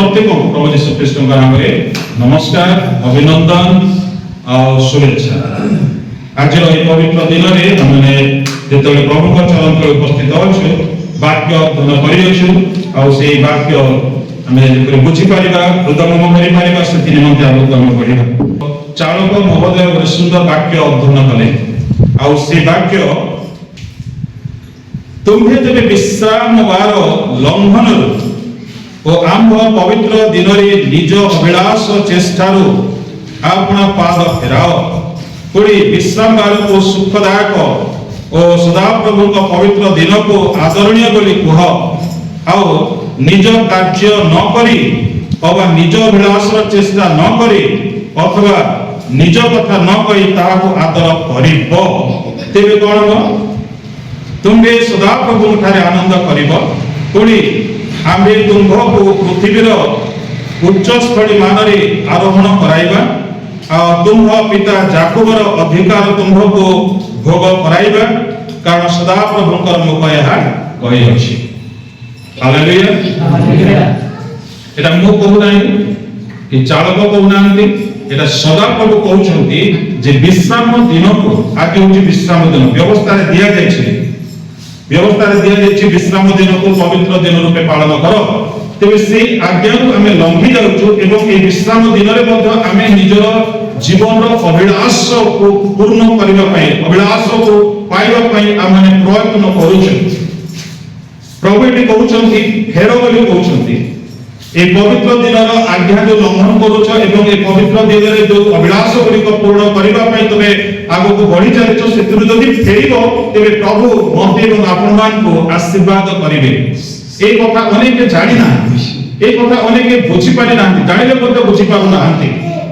प्रत्येक प्रभु यीशु ख्रीष्ट नाम रे नमस्कार अभिनंदन और शुभेच्छा। आज पवित्र दिन में हमने जो प्रभु चरण तले उपस्थित अच्छु वाक्य अध्ययन कर वाक्य आम बुझीपर हृदयंगम कर से निमंते आम बढ़ा चालक महोदय गोटे सुंदर वाक्य अध्ययन कले आ वाक्य तुम्हें जब विश्राम बार लंघन और आंभ पवित्र दिन निज अभिलाष चेष्टारू अपना पाद फेराओ पुणी विश्राम बार को सुखदायक और सदाप्रभु पवित्र दिन को आदरणीय बोली कह आओ निज कार्य न करी अथवा निज अभिलाष चेष्टा न करी अथवा निज कथा न कही ताको आदर करिबो तेबे कोन हो तुम्बे सदाप्रभु ठारे आनंद करिबो पुणी आम्भे तुम्भको पृथ्वीर उच्च स्थली मानरे आरोहण कराइबा आ तुम्भ पिता जाकोबर अधिकार तुम्भको भोग कराइबा कारण सदाप्रभुकर मुख ଏହା कहि अछि। हालेलुया। एटा मु कहू नाही कि चालक कहू नांती एटा सदाप्रभु कहउछंती जे विश्राम दिन को आगे होची विश्राम दिन व्यवस्था रे दिया जाय छै विश्राम दिन को पवित्र दिन रूपे पालन करो तेबे से आज्ञा को हमें लंघी जाउछु एवं ए विश्राम दिन रे मध्ये हमें निजर जीवन रो अभिलाष को पूर्ण करिबा पई अभिलाष को पाइबा पई आमने प्रयत्न करूछु। प्रभु एटी कहउछंती फेरो बोली कहउछंती ए पवित्र दिन रो आज्ञा जो लंघन करूछ एवं ए पवित्र दिन रे जो अभिलाष गुडी को पूर्ण करिबा पई तबे आगो को बढ़ी चलिछ सेतु जदि फेरिबो तबे प्रभु मते एवं आपन मान को आशीर्वाद करिवे। ए कथा अनेक जानि ना ए कथा अनेक बुझी पारि ना जानिले मध्ये बुझी पाउ ना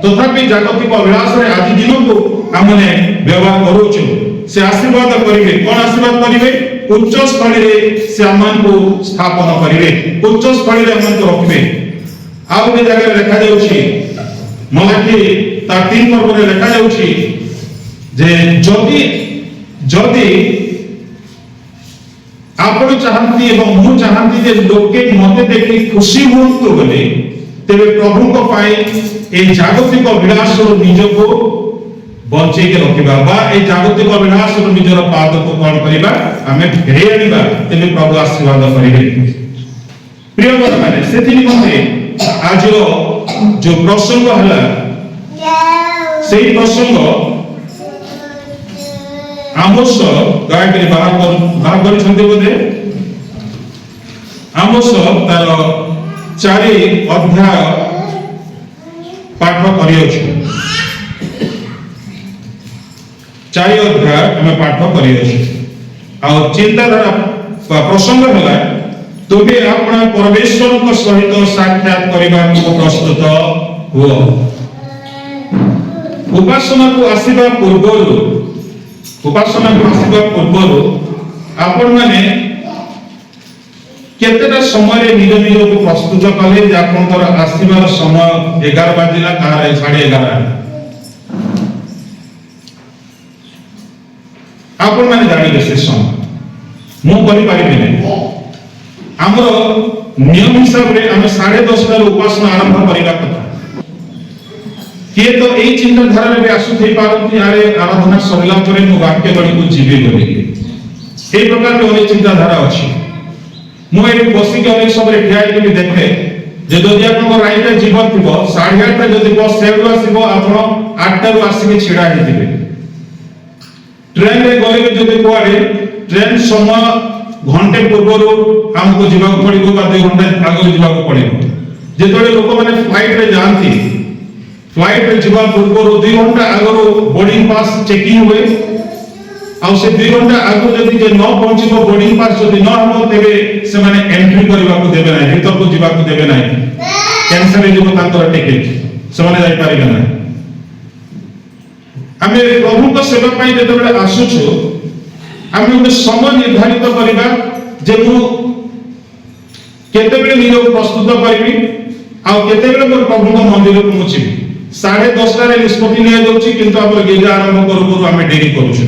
तथापि जागतिक अभिलाष रे आदि दिन को हमने व्यवहार करूछु से आशीर्वाद करिवे। कोन आशीर्वाद करिवे उच्च स्थली रे से आमान को स्थापन करिवे उच्च स्थली रे आमान को रखिवे। आ गोटे जगह लिखा जाउछि मलाकी ता 3 पर्व रे लिखा जाउछि जे जदि आपण चाहती एवं मु चाहती जे लोके मते देखि खुशी होंतु बोले तेबे प्रभु को पाई ए जागतिक अभिलाष रो निज को बंचे के रखिबा बा ए जागतिक अभिलाष रो निजर पाद को कोन करिबा हमें फेरे आनिबा तेबे प्रभु आशीर्वाद करिवे। प्रिय बंधु माने सेति निमंते आज जो प्रसंग हला सेही प्रसंग आमोस गायत्री बाहर करिसंते बोले आमोस तार 4 अध्याय पाठ करियोछु 4 अध्याय हम पाठ करियोछु आ चिंताधारा प्रसंग हला तबे अपना परमेश्वर को सहित साक्षात करबा को प्रस्तुत हो उपासना को आसीबा पूर्व आपण माने केतेटा समय निज निज को प्रस्तुत कले जे आपनकर आसीबार समय 11 बाजिला कार 11:30 आपण माने जानिले से समय मु करि पारिबे नै हमरो नियम हिसाब रे हम 10:30 रे उपासना आरंभ करिला कथा किए तो एई चिंता धारा रे आसु थई पारंती आरे आराधना सरिला परे मु वाक्य गणी को जीवे बोली ए प्रकार के अनेक चिंता धारा अछि मु ए बसी के अनेक सब रे ठियाई के देखे जे जदि आपन राइट रे जीवन थिबो 8:30 रे जदि बस सेडु आसीबो आपन 8 टा रु आसी के छिडा हेतिबे ट्रेन रे गले जदि कोआरे ट्रेन समय घंटे पूर्वरु हमको जीवा पड़िबो बा 2 घंटा आगे जीवा पड़िबो जेतोले लोक माने फ्लाइट रे जानती फ्लाइट रे जीवा पूर्वरु 2 घंटा आगरो बोर्डिंग पास चेकिंग हुए आ से 2 घंटा आगो जदि जे न पहुंचीबो बोर्डिंग पास जदि न हो तेबे से माने एंट्री करबा को देबे नै भीतर को जीवा को देबे नै कैंसिल हे जीवो तांकर टिकट से माने जाई पारिबे नै। हमें प्रभु को सेवा पाई जेतबे आसुछु हमें एक समय निर्धारित करबा जे मु केतेबे निजो प्रस्तुत करबी आ केतेबे मोर प्रभु को मंदिर को मुछिबी 10:30 रे निष्पत्ति लिया जाउची किंतु आपण गिरजा आरंभ करू हमें देरी करूछु।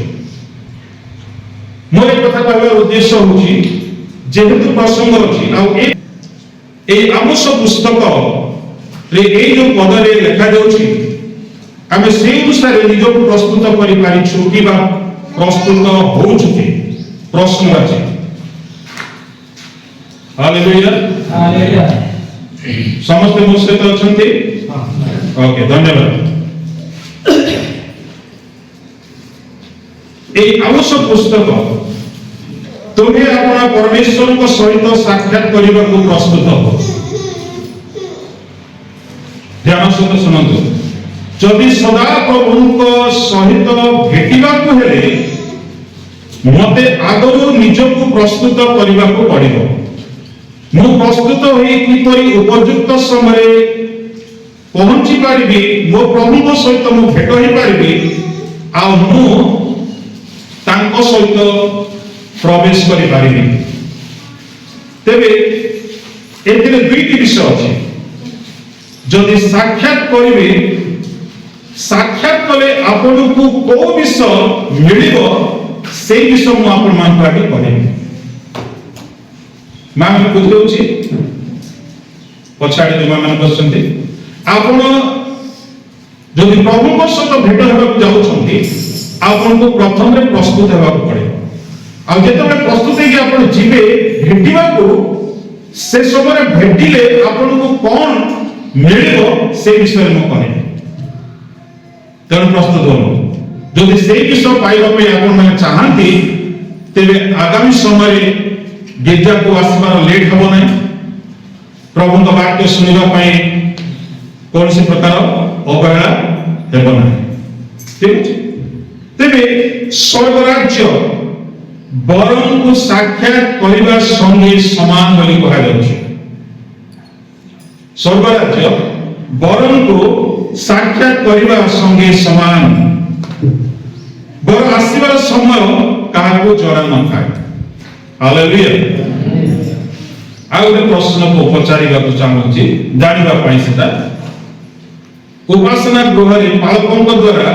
मोर एक कथा कहबार उद्देश्य होची जेहेतु प्रसंग अछि आ এই আমোস পুস্তক রে এই যে পদরে লেখা যাଉଛି ଆମେ সেই অনুসারে নিজକୁ প্রস্তুত କରି পারিଛୁ কিবা প্রস্তুত হউଛୁ কি প্রশ্ন আছে हालेलुया हालेलुया समस्त ମୋ ସହିତ ଅଛନ୍ତି ओके धन्यवाद এই আমোস পুস্তক তুমি ଆପଣ ପରମେଶ୍ୱରଙ୍କ ସହିତ ସାକ୍ଷାତ କରିବାକୁ ପ୍ରସ୍ତୁତ ହୋ ଧ୍ୟାନ ସହିତ ଶୁଣନ୍ତୁ ଯଦି ସଦା ପ୍ରଭୁଙ୍କ ସହିତ ଭେଟିବାକୁ ହେଲେ ମତେ ଆଗରୁ ନିଜକୁ ପ୍ରସ୍ତୁତ କରିବାକୁ ପଡ଼ିବ ମୁଁ ପ୍ରସ୍ତୁତ ହୋଇ କିପରି ଉପଯୁକ୍ତ ସମୟରେ ପହଞ୍ଚି ପାରିବି ମୋ ପ୍ରଭୁଙ୍କ ସହିତ ମୁଁ ଭେଟ ହେଇପାରିବି ଆଉ ମୁଁ ତାଙ୍କ ସହିତ ପ୍ରବେଶ କରିପାରିବି ତେବେ ଏଥିରେ ଦୁଇଟି ବିଷୟ ଅଛି ଯଦି ସାକ୍ଷାତ କରିବେ ସାକ୍ଷାତ କଲେ ଆପଣଙ୍କୁ କୋଉ ବିଷୟ ମିଳିବ ସେଇ ବିଷୟ ମୁଁ ଆପଣମାନଙ୍କୁ ଆଗେ କହିବି ମାନେ ବୁଝଉଛି ପଛାଡି ଯୋଉମାନେ ବସିଛନ୍ତି ଆପଣ ଯଦି ପ୍ରଭୁଙ୍କ ସହିତ ଭେଟ ହେବାକୁ ଯାଉଛନ୍ତି ଆପଣଙ୍କୁ ପ୍ରଥମରେ ପ୍ରସ୍ତୁତ ହେବାକୁ ପଡ଼ିବ ଆଉ ଯେତେବେଳେ ପ୍ରସ୍ତୁତ ହେଇକି ଆପଣ ଯିବେ ଭେଟିବାକୁ ସେ ସମୟରେ ଭେଟିଲେ ଆପଣଙ୍କୁ କଣ ମିଳିବ ସେ ବିଷୟରେ ମୁଁ କହିବି ତେଣୁ ପ୍ରସ୍ତୁତ ହୁଅନ୍ତୁ ଯଦି ସେଇ ବିଷୟ ପାଇବା ପାଇଁ ଆପଣମାନେ ଚାହାନ୍ତି ତେବେ ଆଗାମୀ ସମୟରେ गिरजाକୁ ଆସିବାର ଲେଟ୍ ହେବ ନାହିଁ ପ୍ରଭୁଙ୍କ ବାକ୍ୟ ଶୁଣିବା ପାଇଁ କୌଣସି ପ୍ରକାର ଅବହେଳା ହେବ ନାହିଁ ଠିକ ଅଛି ତେବେ ସ୍ୱର୍ଗରାଜ୍ୟ ବରଙ୍କୁ ସାକ୍ଷାତ କରିବା ସଙ୍ଗେ ସମାନ ବୋଲି କୁହାଯାଉଛି ସ୍ୱର୍ଗରାଜ୍ୟ ବରଙ୍କୁ ସାକ୍ଷାତ କରିବା ସଙ୍ଗେ ସମାନ ବର ଆସିବାର ସମୟ କାହାକୁ ଜଣା ନଥାଏ हालेलुया ଆଉ ଗୋଟେ ପ୍ରଶ୍ନକୁ ପଚାରିବାକୁ ଚାହୁଁଛି ଜାଣିବା ପାଇଁ ସେଟା ଉପାସନା ଗୃହରେ ପାଳକଙ୍କ ଦ୍ୱାରା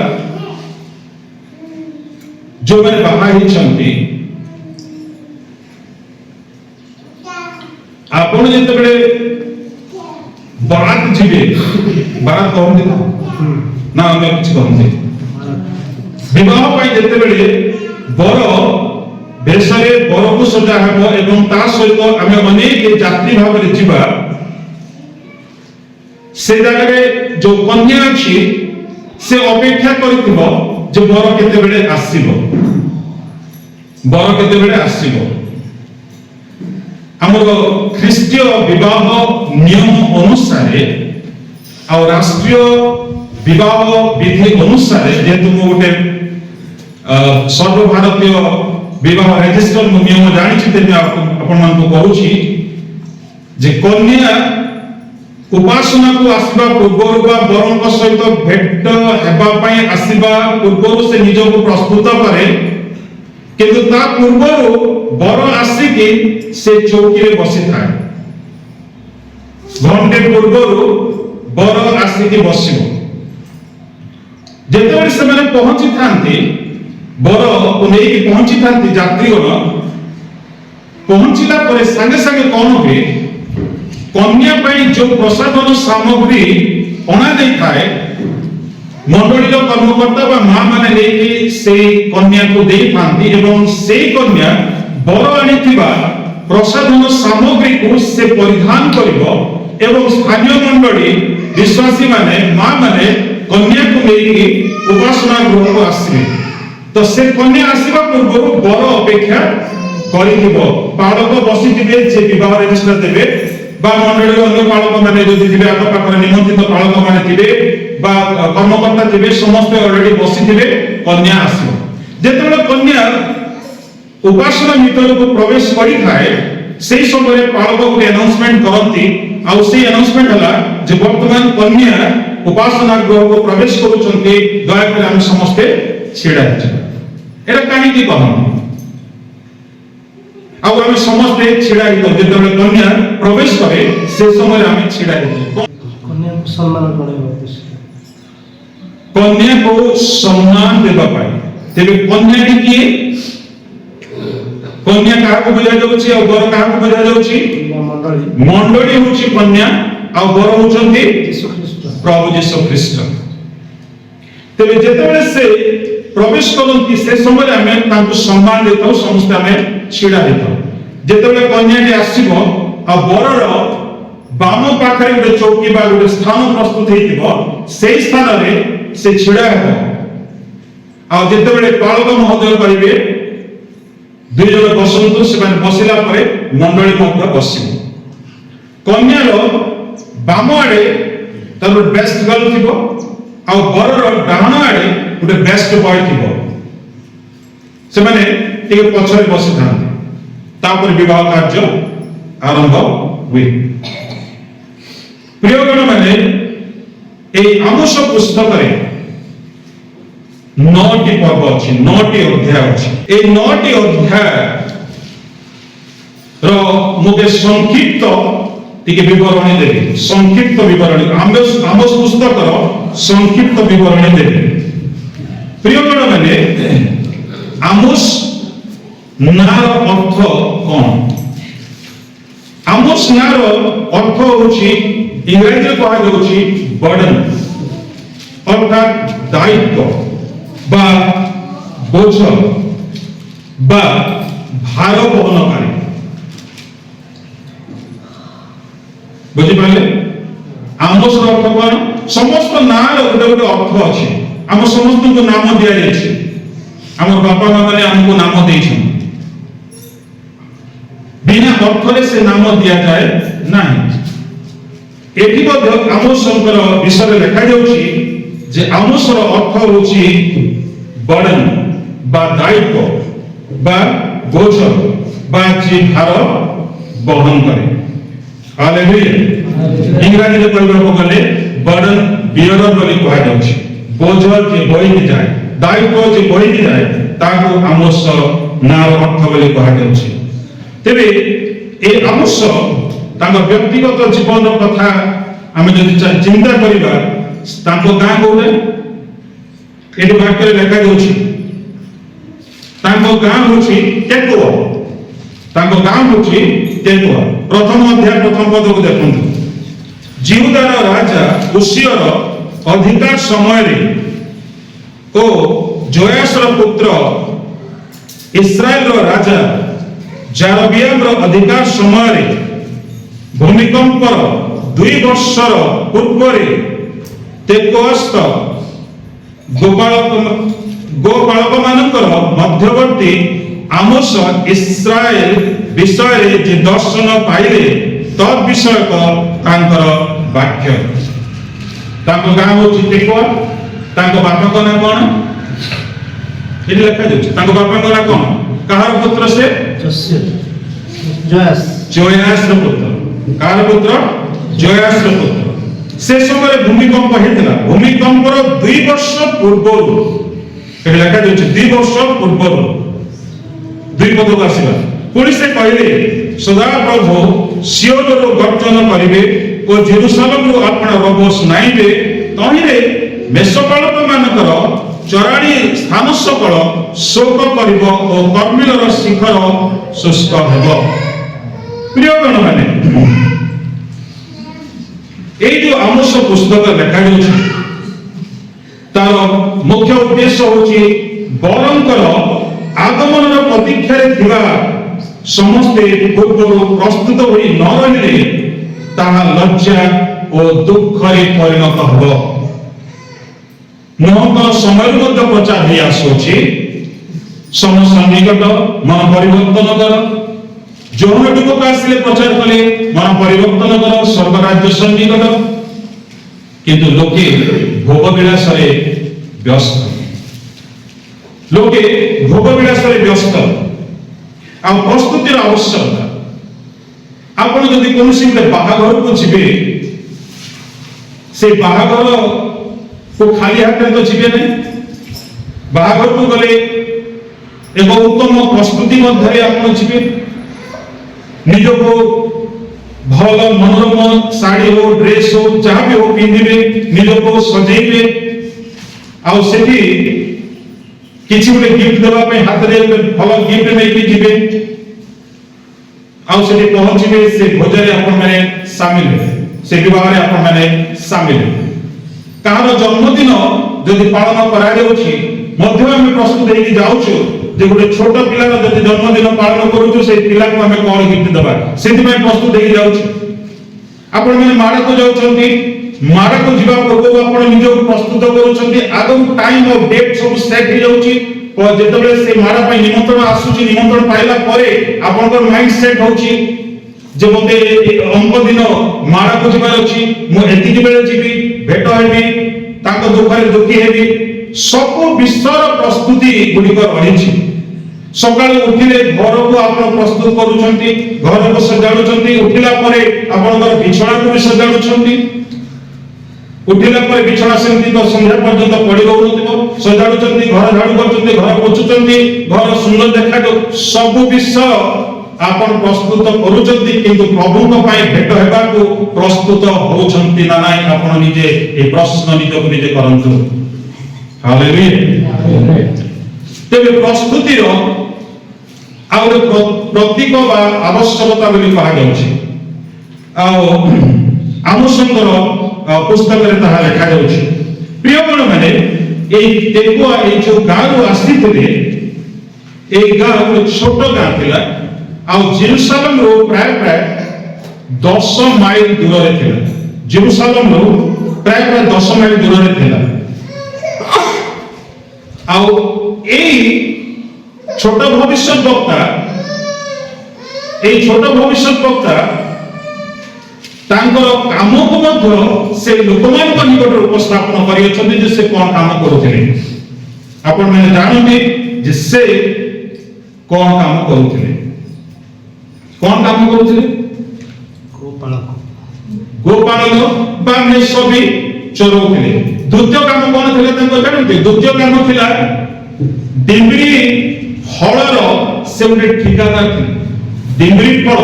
ଯୋଉମାନେ ବାହା ହେଇଛନ୍ତି ଆପଣ ଯେତେବେଳେ ବାରାତ ଯିବେ ବାରାତ କହନ୍ତି ନା ଅନ୍ୟ କିଛି କହନ୍ତି ବିବାହ ପାଇଁ ଯେତେବେଳେ ବର ବେଶରେ ବରକୁ ସଜା ହେବ ଏବଂ ତା ସହିତ ଆମେ ଅନେକ ଯାତ୍ରୀ ଭାବରେ ଯିବା ସେ ଜାଗାରେ ଯୋଉ କନ୍ୟା ଅଛି ସେ ଅପେକ୍ଷା କରିଥିବ ଯେ ବର କେତେବେଳେ ଆସିବ ଆମର ଖ୍ରୀଷ୍ଟୀୟ ବିବାହ ନିୟମ ଅନୁସାରେ ଆଉ ରାଷ୍ଟ୍ରୀୟ ବିବାହ ବିଧି ଅନୁସାରେ ଯେହେତୁ ମୁଁ ଗୋଟେ ସର୍ବଭାରତୀୟ विवाह रजिस्टर नियम जानी कहूँ जे कन्या उपासना को आसवा पूर्व बर सहित भेट होगापी आसवा पूर्व से निजक प्रस्तुत करे किंतु ता पूर्व बर आसिकी से चौकी बसी था घंटे पूर्व बर आसिकी बस जिते से पहुंची था बर को नहीं पहुंची था यात्रीगण पहुंचला पर संगे संगे कौन हुए कन्या जो प्रसाधन सामग्री अणा थाए मंडली कर्मकर्ता माँ मैंने लेकिन से कन्या को दे थांती एवं से कन्या बर आनी प्रसाधन सामग्री को से परिधान करिवो एवं स्थानीय मंडली विश्वासी माने माँ माने कन्या को लेकिन उपासना गृह को आसवे तो से कन्या आसवा पूर्व बर अपेक्षा करिथिबो पालक बसिथिबे जे विवाह रजिस्टर देबे बा मंडली अन्य पालक माने जदि थिबे आक पाखरे निमंत्रित पालक माने थिबे बा कर्मकर्ता थिबे समस्त ऑलरेडी बसिथिबे कन्या आसीबो जेतेबेले कन्या उपासना भीतर को प्रवेश करि थाए सेही समय पालक को अनाउंसमेंट करंती आ सेही अनाउंसमेंट हला जे वर्तमान कन्या उपासना गृह को प्रवेश करूछंती दया कर हम समस्त छिड़ा है एरा कहीं की कहन आउ हम समस्त छिड़ा है जेतेबेले कन्या प्रवेश करे से समय हम छिड़ा है कन्या को सम्मान करबा कन्या को सम्मान देबा पाई तेबे कन्या की कन्या काहाको बुझा जाउछि आ बर काहाको बुझा जाउछि मंडली मंडली होछि कन्या आ बर होछन्ति यीशु ख्रीष्ट प्रभु यीशु ख्रीष्ट तेबे जेतेबेले से प्रवेश करन्ति से समय आमे तांको सम्मान देतो समस्त आमे छिडा देतो जेतेबेले कन्याटी आसीबो आ बरर बाम पाखरे गोटे चौकी बा गोटे स्थान प्रस्तुत हेतिबो सेई स्थान रे से छिडा हेबो आ जेतेबेले पालक महोदय करिवे दुई जन बसंतु से बसिला परे मंडली मध्य बसिबो कन्यार बाम आड़े तार बेस्ट गर्ल थिबो आ बरर डाहण आड़े गोटे बेस्ट बॉय थिबो से माने टिके पछरे बसि थांते तापर विवाह कार्य आरंभ हुए प्रियगण माने ए आमोस पुस्तक रे 9टी पर्व अछि 9टी अध्याय अछि ए 9टी अध्याय रो मुझे संक्षिप्त टिके विवरणी देबी संक्षिप्त विवरणी आमोस पुस्तक रो संक्षिप्त विवरणी देबी प्रियगण माने आमोस नार अर्थ कोन आमोस नार अर्थ होछि इंग्रजी कहा जाउछि बर्डन अर्थात दायित्व बा बोझ बा भार बहनकारी बुझी पाले आमोस अर्थ कोन समस्त नार गोटे गोटे अर्थ अछि हम समस्त को नाम दिया जायछि हमर बापा मां माने हमको नाम देइछन बिना अर्थरे से नाम दिया जाए नहीं एठी मध्ये आमोसंकर विषय लिखा जाउछि जे आमोसर अर्थ होछि बर्डन बा दायित्व बा बोझ बा जे भार बहन करे हालेलुया इंग्रजी रे कहबो गले बर्डन बियरर बोली कहा जाउछि बोझ जे बोई जाए दायित्व जे बोई जाए ताको आमोस नार अर्थ बोली कहा जाउछि तेबे ए आमोस तांको व्यक्तिगत जीवन कथा आमे जदि चिंता करिबा तांको गां कोडे एटी वाक्य लेखा जाउछि तांको गां होछि टेकुआ तांको गां होछि टेकुआ प्रथम अध्याय प्रथम पद को देखंतु जिहुदार राजा उसियर अधिकार समय रे ओ जोयासर पुत्र इस्राएल रो राजा जारबियाम रो अधिकार समय रे भूमिकंपर 2 वर्षर पूर्वरे तेकोस्त गोपालक मानकर मध्यवर्ती आमोस इस्राएल विषय रे जे दर्शन पाइले तद विषयक तांकर वाक्य तांको गां होछि तेकोआ तांको बापा को नाम कोन एठी लिखा जाउछि तांको बापा को नाम कोन कहार पुत्र से जोयास रो पुत्र कार पुत्र जोयास रो पुत्र से समय भूमिकंप हेतला भूमिकंपर 2 वर्ष पूर्व एठी लिखा जाउछि 2 वर्ष पूर्व 2 पद आसीबा पुणी से कहले सदा प्रभु सियोन रो गर्जन करिवे ओ जेरूशलेम रो आपण रोग सुनाइबे तहिरे मेषपालक मानकर चराणी स्थान सकल शोक करिवो ओ कर्मिलर शिखर शुष्क हेबो प्रियगण माने ए जो आमोस पुस्तक लिखा जाउछि तार मुख्य उद्देश्य होछि बरंकर आगमन प्रतीक्षा रे थिबा समस्ते पूर्व प्रस्तुत होई न रहिले ताहा लज्जा ओ दुख रे परिणत हबो नोकर समय मध्य प्रचार हे आसोछि समसंगिकत मन परिवर्तन कर जोन लोक आसिले प्रचार कले मन परिवर्तन कर स्वर्ग राज्य संगिकत किंतु लोके भोग विलास रे व्यस्त लोके भोग विलास रे व्यस्त आ प्रस्तुतिर आवश्यकता आपण जदि कोनसी गोटे बाहाघर को जिबे से बाहाघर को खाली हाथ तो जिबे नहीं बाहाघर को गले एक उत्तम प्रस्तुति मध्य आपण जिबे निज को भल मनोरम साड़ी हो ड्रेस हो जहाँ भी हो पिंधिबे निज को सजेइबे आ सेठी किछि गोटे गिफ्ट देबा पे हाथ रे भल गिफ्ट नै कि जिबे ଆଉ ସେଠି ପହଞ୍ଚିବେ ସେ ଭୋଜରେ ଆପଣ ମାନେ ସାମିଲ ହେବେ ସେ ବିବାହରେ ଆପଣ ମାନେ ସାମିଲ ହେବେ କାହାର ଜନ୍ମଦିନ ଯଦି ପାଳନ କରାଯାଉଛି ମଧ୍ୟ ଆମେ ପ୍ରସ୍ତୁତ ହେଇକି ଯାଉଛୁ ଯେ ଗୋଟେ ଛୋଟ ପିଲାର ଯଦି ଜନ୍ମଦିନ ପାଳନ କରୁଛୁ ସେଇ ପିଲାକୁ ଆମେ କଣ ଗିଫ୍ଟ ଦେବା ସେଥିପାଇଁ ପ୍ରସ୍ତୁତ ହେଇକି ଯାଉଛୁ ଆପଣ ମାନେ ମାଡ଼କୁ ଯାଉଛନ୍ତି ମାଡ଼କୁ ଯିବା ପୂର୍ବରୁ ଆପଣ ନିଜକୁ ପ୍ରସ୍ତୁତ କରୁଛନ୍ତି ଆଗରୁ ଟାଇମ ଆଉ ଡେଟ୍ ସବୁ ସେଟ୍ ହେଇଯାଉଛି ଯେତେବେଳେ ସେ ମାଡ଼ ପାଇଁ ନିମନ୍ତ୍ରଣ ଆସୁଛି ନିମନ୍ତ୍ରଣ ପାଇଲା ପରେ ଆପଣଙ୍କର ମାଇଣ୍ଡ ସେଟ୍ ହଉଛି ଯେ ମୋତେ ଅଙ୍କ ଦିନ ମାଡ଼କୁ ଯିବାର ଅଛି ମୁଁ ଏତିକି ବେଳେ ଯିବି ଭେଟ ହେବି ତାଙ୍କ ଦୁଃଖରେ ଦୁଃଖୀ ହେବି ସବୁ ବିଷୟର ପ୍ରସ୍ତୁତି ଗୁଡ଼ିକ ରହିଛି ସକାଳୁ ଉଠିଲେ ଘରକୁ ଆପଣ ପ୍ରସ୍ତୁତ କରୁଛନ୍ତି ଘରକୁ ସଜାଡୁଛନ୍ତି ଉଠିଲା ପରେ ଆପଣଙ୍କର ବିଛଣାକୁ ବି ସଜାଡୁଛନ୍ତି ଉଠିଲା ପରେ ବିଛଣା ସେମିତି ତ ସନ୍ଧ୍ୟା ପର୍ଯ୍ୟନ୍ତ ପଡ଼ି ରହୁନଥିବ ସଜାଡୁଛନ୍ତି ଘର ଝାଡୁ କରୁଛନ୍ତି ଘର ପୋଛୁଛନ୍ତି ଘର ସୁନ୍ଦର ଦେଖାଯାଉ ସବୁ ବିଷୟ ଆପଣ ପ୍ରସ୍ତୁତ କରୁଛନ୍ତି କିନ୍ତୁ ପ୍ରଭୁଙ୍କ ପାଇଁ ଭେଟ ହେବାକୁ ପ୍ରସ୍ତୁତ ହେଉଛନ୍ତି ନା ନାହିଁ ଆପଣ ନିଜେ এই ପ୍ରଶ୍ନ ନିଜକୁ ନିଜେ କରନ୍ତୁ ହାଲେଲୁୟା ତେବେ ପ୍ରସ୍ତୁତିର ଆଉ ପ୍ରତୀକ ବା ଆବଶ୍ୟକତା ବୋଲି କୁହାଯାଉଛି ଆଉ ଆମସଙ୍କର ପୁସ୍ତକରେ ତାହା ଲେଖାଯାଉଛି ପ୍ରିୟଗଣ ମାନେ এই ତେଗୁଆ এই ଯୋଉ ଗାଁରୁ ଆସିଥିଲେ এই ଗାଁ ଗୋଟେ ଛୋଟ ଗାଁ ଥିଲା ଆଉ ଜେରୁସାଲେମରୁ ପ୍ରାୟ 10 ମାଇଲ ଦୂରରେ ଥିଲା ଜେରୁସାଲେମରୁ ପ୍ରାୟ 10 ମାଇଲ ଦୂରରେ ଥିଲା ଆଉ এই ছোট ভবিষ্যৎ বক্তা এই ছোট ভবিষ্যৎ বক্তা তাঙ্কর কামକୁ ମଧ୍ୟ ସେ ଲୋକମାନଙ୍କ ନିକଟରେ ଉପସ୍ଥାପନ କରିଅଛନ୍ତି ଯେ ସେ କଣ କାମ କରୁଥିଲେ ଆପଣ ମାନେ ଜାଣନ୍ତି ଯେ ସେ କଣ କାମ କରୁଥିଲେ ଗୋପାଳନ ବା ମେଷ ବି ଚରଉଥିଲେ ଦ୍ୱିତୀୟ କାମ କଣ ଥିଲା ତାଙ୍କ ଜାଣନ୍ତି ଦ୍ୱିତୀୟ କାମ ଥିଲା ডিম্বরি ফলর সে গোটে ঠিকাদার ডিম্বরি ফল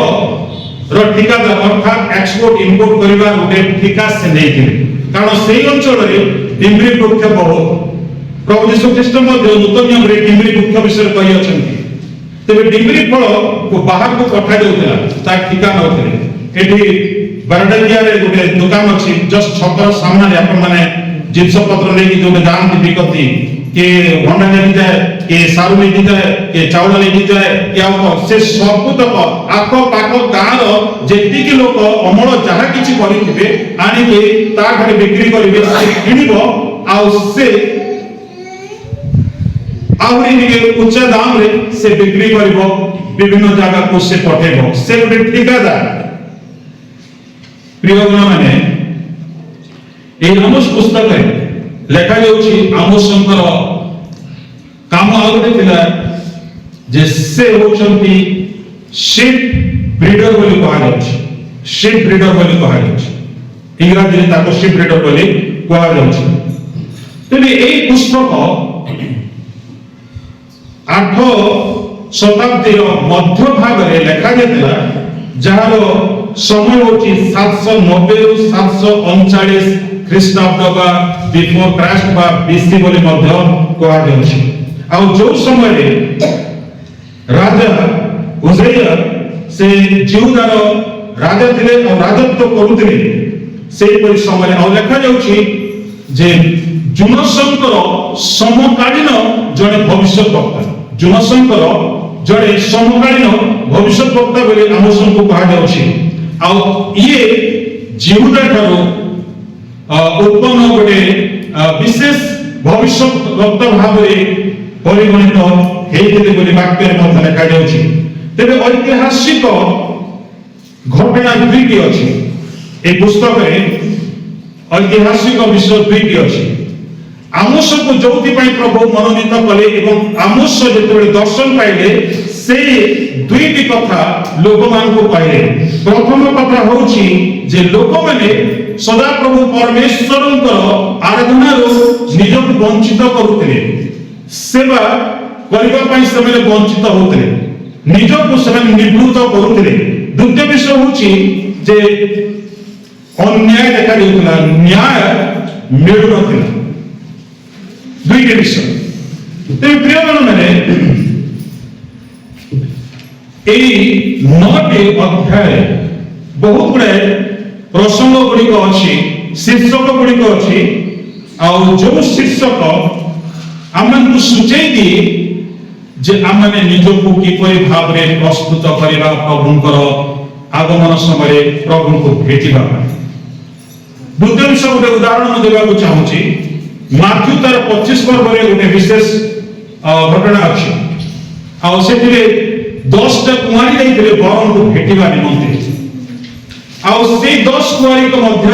ঠিকাদার অর্থাৎ এক্সপোর্ট ইম্পোর্ট করা গোটে ঠিকা সে নেইଥିଲେ কারণ সেই অঞ্চলের ডিম্বরি বৃক্ষ বহু প্রভু যীশু খ্রিস্ট মধ্যে নূতন নিয়মরে ডিম্বরি বৃক্ষ বিষয়ে কহি অছন্তি তেবে ডিম্বরি ফল বাহারକୁ পঠা যাଉଥିଲା তা ঠিকা নଥିଲେ এটি বারডালিয়ারে গোটে দোকান ଅଛି জস্ট ছকর সামনে আপন মানে জিনিসপত্র নেকি যোটে যাଆନ୍ତି বিকতি के भंडा लेके जाए के सारू लेके जाए के चावल लेके जाए क्या से सब तक आख पाख गाँव जेति की लोक अमल जहाँ किछि करिथिबे आनी के ता घरे बिक्री करिवे से किनिबो आ से आउरी निके उच्च दाम रे से बिक्री करिवो विभिन्न जगह को से पठेबो से गोटे ठेकेदार प्रियगण माने এই আমোস পুস্তকে লেখা যাଉଛି আমোসଙ୍କର কাম আউরে ଥିଲା যে ସେ ହଉଛନ୍ତି শিপ ব্রিডর ବୋଲି କୁହାଯାଉଛି শিপ ব্রিডর ବୋଲି କୁହାଯାଉଛି ଇଂରାଜୀରେ ତାକୁ শিপ ବ୍ରିଡର ବୋଲି କୁହାଯାଉଛି ତେବେ এই ପୁସ୍ତକ 8 ଶତାବ୍ଦୀର ମଧ୍ୟ ଭାଗରେ ଲେଖା ଯାଇଥିଲା ଯାହାର ସମୟ ହେଉଛି 790 ରୁ 739 ଖ୍ରୀଷ୍ଟାବ୍ଦ ବା ବିଫୋର କ୍ରାଇଷ୍ଟ ବା BC ବୋଲି ମଧ୍ୟ କୁହାଯାଉଛି ଆଉ ଯୋଉ ସମୟରେ ରାଜା ଉଜେୟା ସେ ଜିହୁଦାର ରାଜା ଥିଲେ ଆଉ ରାଜତ୍ୱ କରୁଥିଲେ ସେହିପରି ସମୟରେ ଆଉ ଲେଖାଯାଉଛି ଯେ ଜୁନସଙ୍କର ସମକାଳୀନ ଜଣେ ଭବିଷ୍ୟତ ବକ୍ତା ଜୁନସଙ୍କର ଜଣେ ସମକାଳୀନ ଭବିଷ୍ୟତ ବକ୍ତା ବୋଲି ଆମସଙ୍କୁ କୁହାଯାଉଛି ଆଉ ଇଏ ଜିହୁଦା ଠାରୁ उत्पन्न गोटे विशेष भविष्य वक्ता भाव परिगणित होते वाक्य लिखा जाऊँगी तेरे ऐतिहासिक घटना दुईटी अच्छी ए पुस्तक ऐतिहासिक विषय दुईटी अच्छी आमोस को जो प्रभु मनोनीत कले आमोस जो दर्शन पाइले से दुईटी कथा लोक मान कहले प्रथम कथा हूँ जे लोक मैंने सदा प्रभु परमेश्वर आराधना निजक वंचित करुले सेवा करने से वंचित होते निजक से निवृत्त करुले द्वितीय विषय हूँ जे अन्याय देखा जाता न्याय मिलू ना दुईटी विषय तेज प्रियगण मैंने नौटी अध्याय बहुत गुड़े प्रसंग गुड़िक अच्छी शीर्षक गुड़िक अच्छी जो शीर्षक आम सूचई दिए जे आम निजक किपरि भाव में प्रस्तुत करवा प्रभुंकर आगमन समय प्रभु को भेटा बुद्धिंश गोटे उदाहरण देवाक चाहूँगी माथ्यू तार 25 पर्व में गोटे विशेष घटना अच्छी से 10टा कुआरी जाइए बर को भेटा निमंते से 10 कुआरी मध्य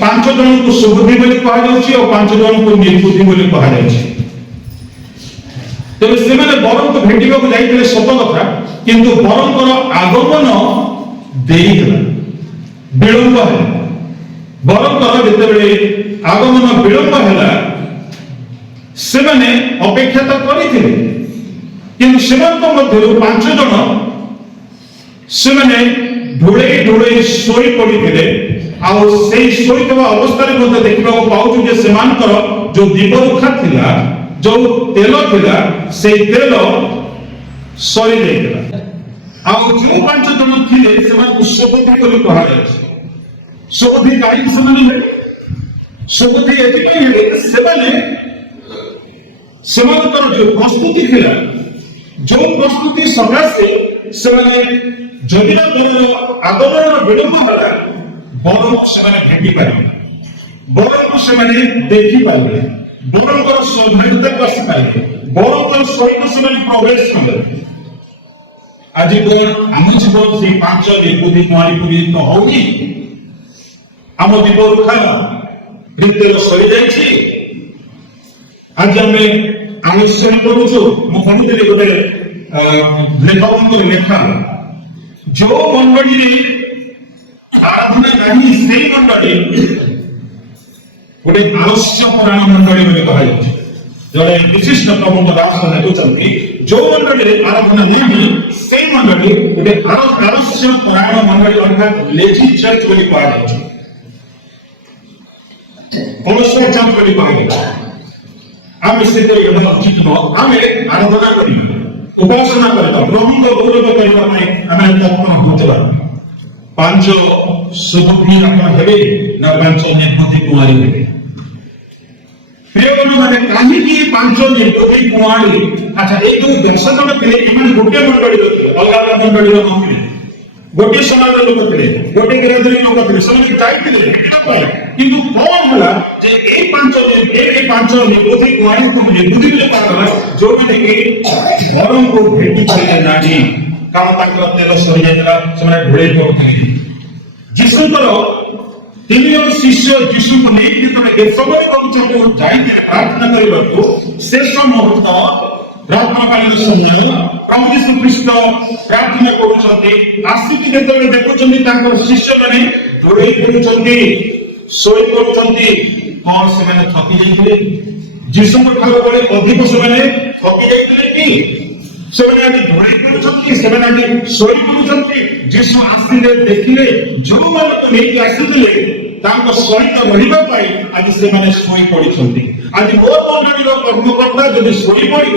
5 जन को सुबुद्धि बोली कहुच्छी और 5 जन को निर्बुद्धि बोली कहुच्छी तेज से बर को भेटा जाते सत कथा किंतु बरंकर आगमन देरी विलंब है बरंकर जिते आगमन विलंब है से अपेक्षा तो करते किंतु से 5 जन से ढोड़े ढोड़े शोई पड़ते शोईवा अवस्था देखा पाऊँ से जो दीपरुखा थिला जो तेल थिला से तेल सरी जाइला जो 5 जन थिले सुबुद्धि बोली कहुच्छे सुबुद्धि कहीं सुबुद्धि से जो प्रस्तुति थिला जो प्रस्तुति सकाशे जदि आगमन विलंब है बर को भेटी पारे बर को देखी पारे बर सौभाग्यता पशि पारे बर सहित से प्रवेश कले आज आम जीवन से 5 निर्बुद्धि कुआरी को तो होनी आम दीपरुखा तेल सरी जाइए आज आम अनुष्ठान करुचु मुझे गोटे लेखक लेखा जो मंडली आराधना नहीं से मंडली गोटे आलस्य पुराण मंडली कहुच्छे जड़े विशिष्ट प्रभु दास देखुंत जो मंडली आराधना नहीं से मंडली गोटे आलस्य पुराण मंडली अर्थात लेजी चर्च बोली कहुच्छे कलशा चर्च बोली कहुच्छे आम से उचित नुह आम आराधना कर उपासना करता प्रभु को गौरव करने आम तत्पर होता 5 सुबुद्धि हेबे ना 5 निर्बुद्धि कुआरी हेबे प्रिय माने कहीं 5 निर्बुद्धि कुआरी अच्छा एक जो 10 जन थे गोटे मंडली अलग अलग मंडली नथिले गोटे समाज लोक थे गोटे गिरादरी लोक थे सब जाइए किंतु कौन है जे ए 5 निर्बुद्धि कुआरी को निर्बुद्धि जो बरम को भेटी पारे ना कारण तेल सरी जाता से ढोड़े पड़ते जीशुकर 3 जन शिष्य जीशु को नहीं समय प्रार्थना करने शेष मुहूर्त प्रार्थना कालीन समय प्रभु यीशु ख्रीष्ट प्रार्थना आसिक देखुं शिष्य मैंने ढोड़े पड़ुंट शोई पड़ुंट और से थकी जाते जीशु बड़े अधिक से थकी जाते कि ढोड़े पड़ुंट शोई पड़ुंट जीशु आसिले देखिले जो मानक नहीं आसुले सहित रहा आज से शोई पड़ते आज मोर मंडली कर्मकर्ता जब शोई पड़े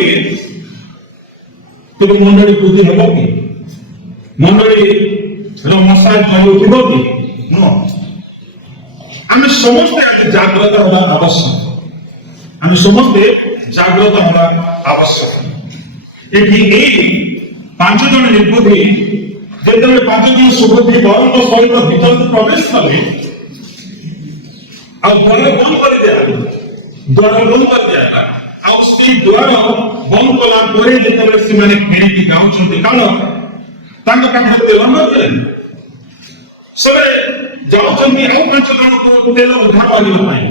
तेज मंडली बुद्धि हम कि मंडली मसाज कि आम समस्ते आज जाग्रत हवा आवश्यक आम समस्ते जाग्रत हवा आवश्यक ये 5 जन निर्बुद्धि जो 5 जन सुबुद्धि बर सहित भीतर प्रवेश कले द्वार बंद कर दिया द्वार बंद कर दिया द्वार बंद कला जो फेरिकी जाऊँच कारण तेल न से जाऊँच 5 जन को तेल उधार मांगे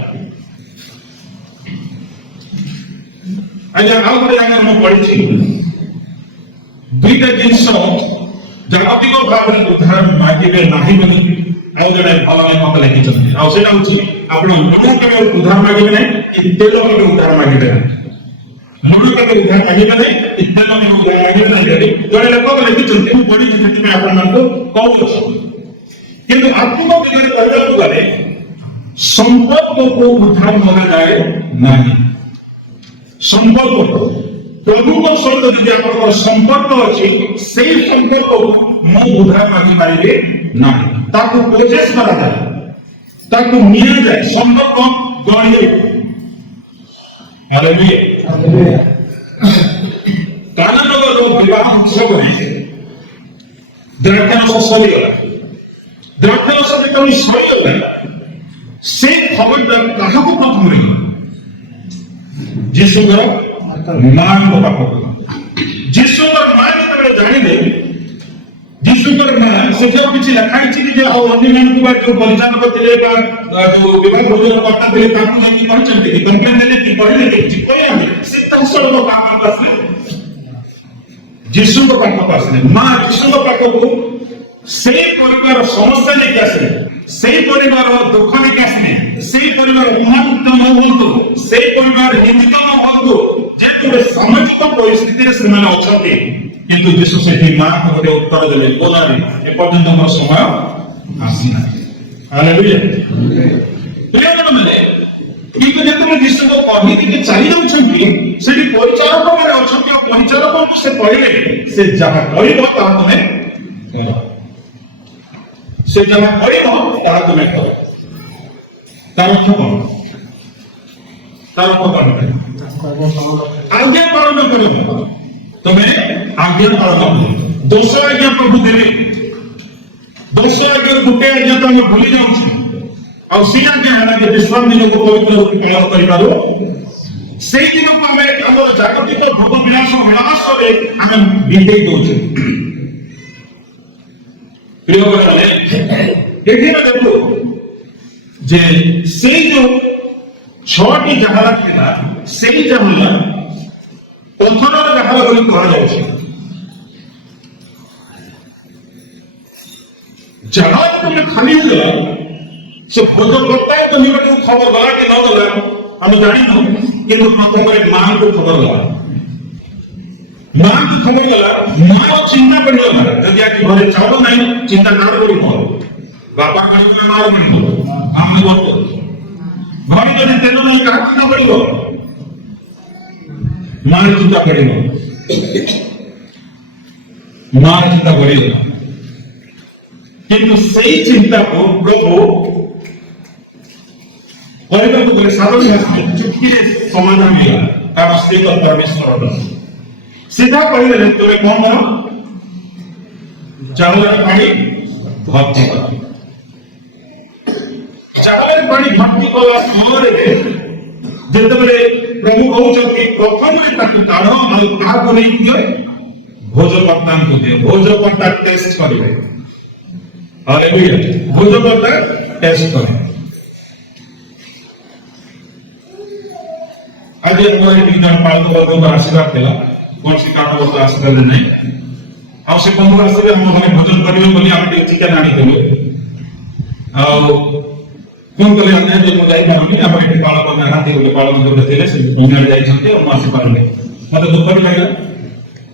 आज्ञा आगे पढ़ी 2टा जिन जागतिक भाव में उधार मांगे ना बोली आउ जड़े भगवान मत लिखिं उधार मांगे ना कि तेल के उधार मांगे लुण के उधार मांगे ना कि तेल के उधार मांगे जड़े लेखक लिखिं पढ़ी कहूँ किंतु आत्मिक दिगरे गले संपर्क को उधार मांगा जाए नहीं संपर्क प्रभु सहित यदि आपन संपर्क अछि से संपर्क मो उधार मांगी पारिबे ना ताको प्रोसेस करा जाय ताको निया जाय संपर्क गणित हालेलुया कानानगर विवाह उत्सव है द्राक्षारस सरीगला द्राक्षारस जेतनी सरीगला से खबर काहाको प्रथम रही जीशुकर मां को पाप जीशुकर मां जेतबे जानिले जीशुकर मां सेठा किछि लिखा अछि जे अन्य मान को जो परिचालन करथिले बा जो विवाह भोजन करता थे ताकू नहीं कहचंते कि कंप्लेन देले कि कहले कि कोई से तौसर को काम करले जीशु को पाख आसले मां जीशु को पाख को से परिवार समस्या लेके आसले से परिवार दुख लेके आसले से परिवार महत्व न होतो से परिवार हिंदित न होतो जे सामाजिक परिस्थिति रे ସେମାନେ ଅଛନ୍ତି କିନ୍ତୁ जीशु ସେଠି ମାଁ ଗୋଟେ ଉତ୍ତର ଦେଲେ ବୋଲାରେ ଏ ପର୍ଯ୍ୟନ୍ତ ମୋର ସମୟ ଆସିନା ହାଲେଲୁୟା ପ୍ରିୟମାନେ କିନ୍ତୁ ଯେତେବେଳେ ଯୀଶୁ କହିକି ଚାଲି ଯାଉଛନ୍ତି ସେଠି ପରିଚାରକ ମାନେ ଅଛନ୍ତି ଆଉ ପରିଚାରକଙ୍କୁ ସେ କହିଲେ ସେ ଯାହା କହିବ ତାହା ତମେ କର ସେ ଯାହା କହିବ ତାହା ତମେ କର ତାର ଅର୍ଥ କଣ ତାର ଅର୍ଥ କଣ आज्ञा पालन करो तुम्हें आज्ञा पालन करो दोष आज्ञा प्रभु देवे दोष आज्ञा गुटे आज्ञा तो हम भूली जाउछी आ सी आज्ञा है कि विश्राम दिन को पवित्र रूप पालन करि पारो से दिन को हमें हमर जागतिक भोग विलास रे हम बितेई दोछु प्रिय बने एठी ना देखो जे से जो छटी जहाज थिला सेही जहाज पत्थरर जहाज बोली कहा जाउछि जहाज को खाली हो गया से भोजन करता है तो निकट को खबर गला कि न गला हम जानी न किंतु प्रथम रे मां को खबर गला मां को खबर गला मां चिंता पड़ी गला यदि आकि घरे चावल नहीं चिंता ना करी हो बापा कणी मार बनी हम बोल भाई जदि तेल नहीं काटना पड़ो मार चिंता पड़ेगा मार चिंता पड़ेगा किंतु सही चिंता को प्रभु परिवार को बोले साधारण चुटकी समाधान मिला तार स्थित परमेश्वर सीधा कहले तुम्हें कौन करो चावल पानी भक्ति करो चावल पानी भक्ति कला समୟରେ ଯେତେବେଳେ ପ୍ରଭୁ କହୁଛନ୍ତି ପ୍ରଥମରେ ତାକୁ କାଢ ଆଉ କାହାକୁ ନେଇ ଦିଅ ଭୋଜକର୍ତ୍ତାଙ୍କୁ ଦିଅ ଭୋଜକର୍ତ୍ତା ଟେଷ୍ଟ କରିବେ ହାଲେଲୁୟା ଭୋଜକର୍ତ୍ତା ଟେଷ୍ଟ କରିବେ ଆଜି ଆମର ଏଠି ଜଣେ ପାଳକ ବର୍ଗଙ୍କର ଆଶୀର୍ବାଦ ଥିଲା କୌଣସି କାରଣବଶ ଆଶୀର୍ବାଦ ନାହିଁ ଆଉ ସେ ବନ୍ଧୁ ଆସିବେ ଆମ ଘରେ ଭୋଜନ କରିବେ ବୋଲି ଆମେ ଟିକେ ଚିକେନ ଆଣିଦେଲୁ ଆଉ कौन कले अन्य जो मुझे जाइए आपण एठी पाळक नाहांती बोले पाळक जो थे से दुनिया जाई छथि और मासे पारले मते दुख लागला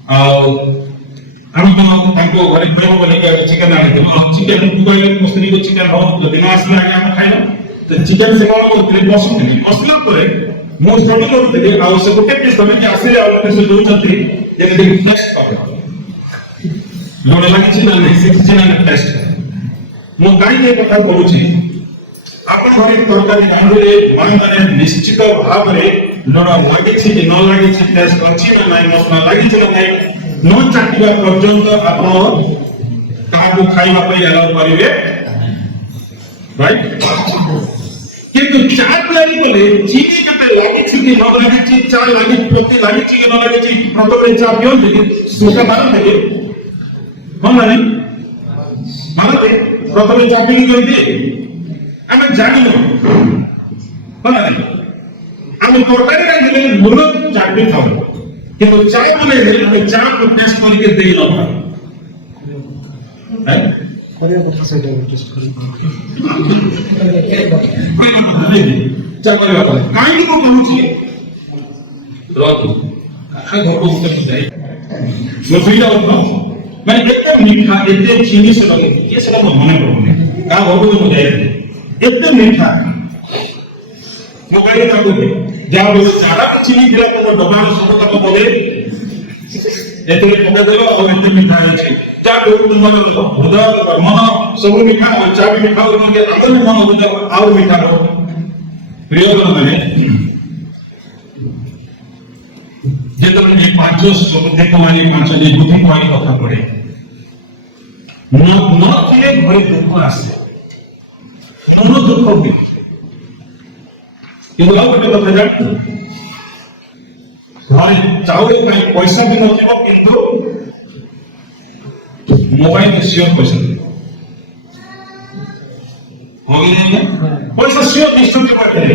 आ हम तो हमको घरे खाइबो बोले चिकन आने दे चिकन तू कहले मस्ती को चिकन हो तो दिन आसला आगे हम खाइलो तो चिकन से वाला को तेरे पसंद नहीं मसला करे मो स्टडी करते आ से गोटे पीस तमे कि आसे आ से दो छथि जे देखि टेस्ट कर लोले लागी ना नहीं से चिकन टेस्ट मो काई के कथा बोलुची आपण घरे तरकारी रांधिले मानदने निश्चित भाव रे लड़ लागे छी कि न लागे छी टेस्ट अछि ना नाही मसला लागी छी ना नाही न चाटिबा पर्यंत आपण काबू खाइबा पई अलाउ करिवे राइट किंतु चाट लागी बोले चीनी कते लागी छी कि न लागी छी चा लागी प्रति लागी छी कि न लागी छी प्रथम चा पियो लेकिन सुका मार देगे कोन लागी मारते प्रथम चा पी गई ଆମେ ଜାଣିଲୁ କଣ ଆମେ ତରକାରୀ ରାନ୍ଧିଲେ ଲୁଣ ଚାଟି ଥାଉ କିନ୍ତୁ ଚା ବନେଇଲେ ଆମେ ଚା କୁ ଟେଷ୍ଟ କରିକି ଦେଇ ନ ଥାଉ କରିବା କଥା ସେଇଟା ଟେଷ୍ଟ କରି ଚା କରିବା କଥା କାହିଁକି ମୁଁ କହୁଛି ରଖୁ ଘରକୁ ଯାଇ ମୁଁ ସେଇଟା ମାନେ ଏତେ ମିଠା ଏତେ ଚିନି ସେଟା କିଏ ସେଟା ମନେ ପଡୁନି କାହା ଘରକୁ ମୁଁ ଯାଇଥିଲି एते मीठा मोबाइल का को जा बोले सारा चीनी दिला को डबा सब तक बोले ଏଥିରେ ପକାଇଦେବ ଆଉ ଏତେ ମିଠା ଅଛି ଯାହା ତୁମର ହୃଦୟ ମନ ସବୁ ମିଠା ଚା ବି ମିଠା ହଉଛନ୍ତି ଆହୁରି ମନ ହୃଦୟ ଆଉ ମିଠା ହବ ପ୍ରିୟଜନମାନେ ଯେତେବେଳେ ଏ ପାଞ୍ଚ ଦେଖମାନେ ପାଞ୍ଚ ଯେ ବୁଦ୍ଧି କହି କଥା ପଡେ ନ ଥିଲେ ଘରେ ଦୁଃଖ ଆସେ ମନ ଦୁଃଖ ହୁଏ କିନ୍ତୁ ଆଉ ଗୋଟେ କଥା ଜାଣିଛୁ ଘରେ ଚାଉଳ ପାଇଁ ପଇସା ବି ନଥିବ କିନ୍ତୁ ମୋବାଇଲ ସିଓର ପଇସା ପଇସା ସିଓର ନିଶ୍ଚିତ ପାଖରେ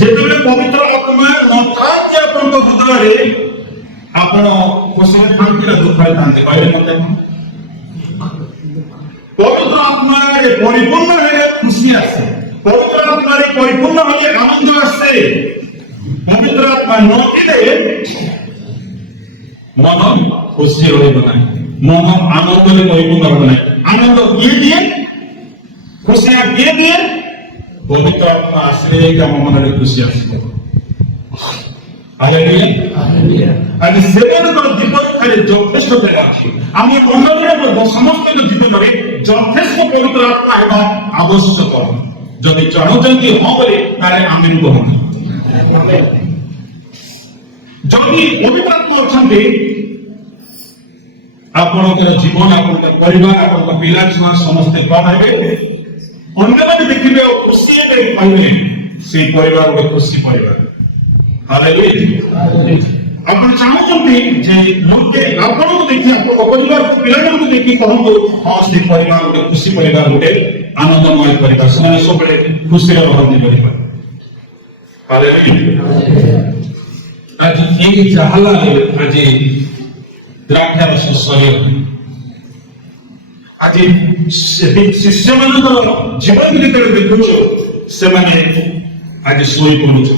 ଯେତେବେଳେ ପବିତ୍ର ଆତ୍ମା ନଥାନ୍ତି ଆପଣଙ୍କ ହୃଦୟରେ ଆପଣ ଖୁସିରେ ଥାନ୍ତି ନା ଦୁଃଖରେ ଥାନ୍ତି କହିଲେ ମତେ ପବିତ୍ର ଆତ୍ମାରେ ପରିପୂର୍ଣ୍ଣ ହେଲେ ଖୁସି ଆସେ ପବିତ୍ର ଆତ୍ମାରେ ପରିପୂର୍ଣ୍ଣ ହେଲେ ଆନନ୍ଦ ଆସେ ପବିତ୍ର ଆତ୍ମା ନଥିଲେ ମନ ଖୁସି ରହିବ ନାହିଁ ମନ ଆନନ୍ଦରେ ପରିପୂର୍ଣ୍ଣ ହେବ ନାହିଁ ଆନନ୍ଦ କିଏ ଦିଏ ଖୁସି କିଏ ଦିଏ ପବିତ୍ର ଆତ୍ମା ଆସିଲେ ଆମ ମନରେ ଖୁସି ଆସିବ ଆଜି ସେମାନଙ୍କର ଜୀବନରେ ଯଥେଷ୍ଟ ଜାଗା ଅଛି ଆମ ମନରେ ସମସ୍ତଙ୍କ ଜୀବନରେ ଯଥେଷ୍ଟ ପବିତ୍ର ଆତ୍ମା ହେବା ଆବଶ୍ୟକ ଯଦି ଚାହୁଁଛନ୍ତି ହଁ ବୋଲି ତାହେଲେ ଆମେ କୁହନ୍ତୁ ଯଦି ପବିତ୍ର ଆତ୍ମା ଅଛନ୍ତି ଆପଣଙ୍କର ଜୀବନ ଆପଣଙ୍କ ପରିବାର ଆପଣଙ୍କ ପିଲା ଛୁଆ ସମସ୍ତେ କଣ ହେବେ ଅନ୍ୟମାନେ ଦେଖିବେ ଆଉ ଖୁସି ହେବେ କହିବେ ସେଇ ପରିବାର ଗୋଟେ ଖୁସି ପରିବାର ଆପଣ ଚାହୁଁଛନ୍ତି ଯେ ଲୋକେ ଆପଣଙ୍କୁ ଦେଖି ଆପଣଙ୍କ ପରିବାର ପିଲାମାନଙ୍କୁ ଦେଖି କହନ୍ତୁ ହଁ ସେ ପରିବାର ଗୋଟେ ଖୁସି ପରିବାର ଗୋଟେ ଆନନ୍ଦମୟ ପରିବାର ସେମାନେ ସବୁବେଳେ ଖୁସିରେ ରହନ୍ତି ପରିବାର ଆଜି ଏଇ ଯାହାଲା ଆଜି ଦ୍ରାକ୍ଷାରସ ସରିବ ଆଜି ଶିଷ୍ୟମାନଙ୍କର ଜୀବନ ଯେତେବେଳେ ଦେଖୁଛୁ ସେମାନେ ଆଜି ଶୋଇ ପଡୁଛନ୍ତି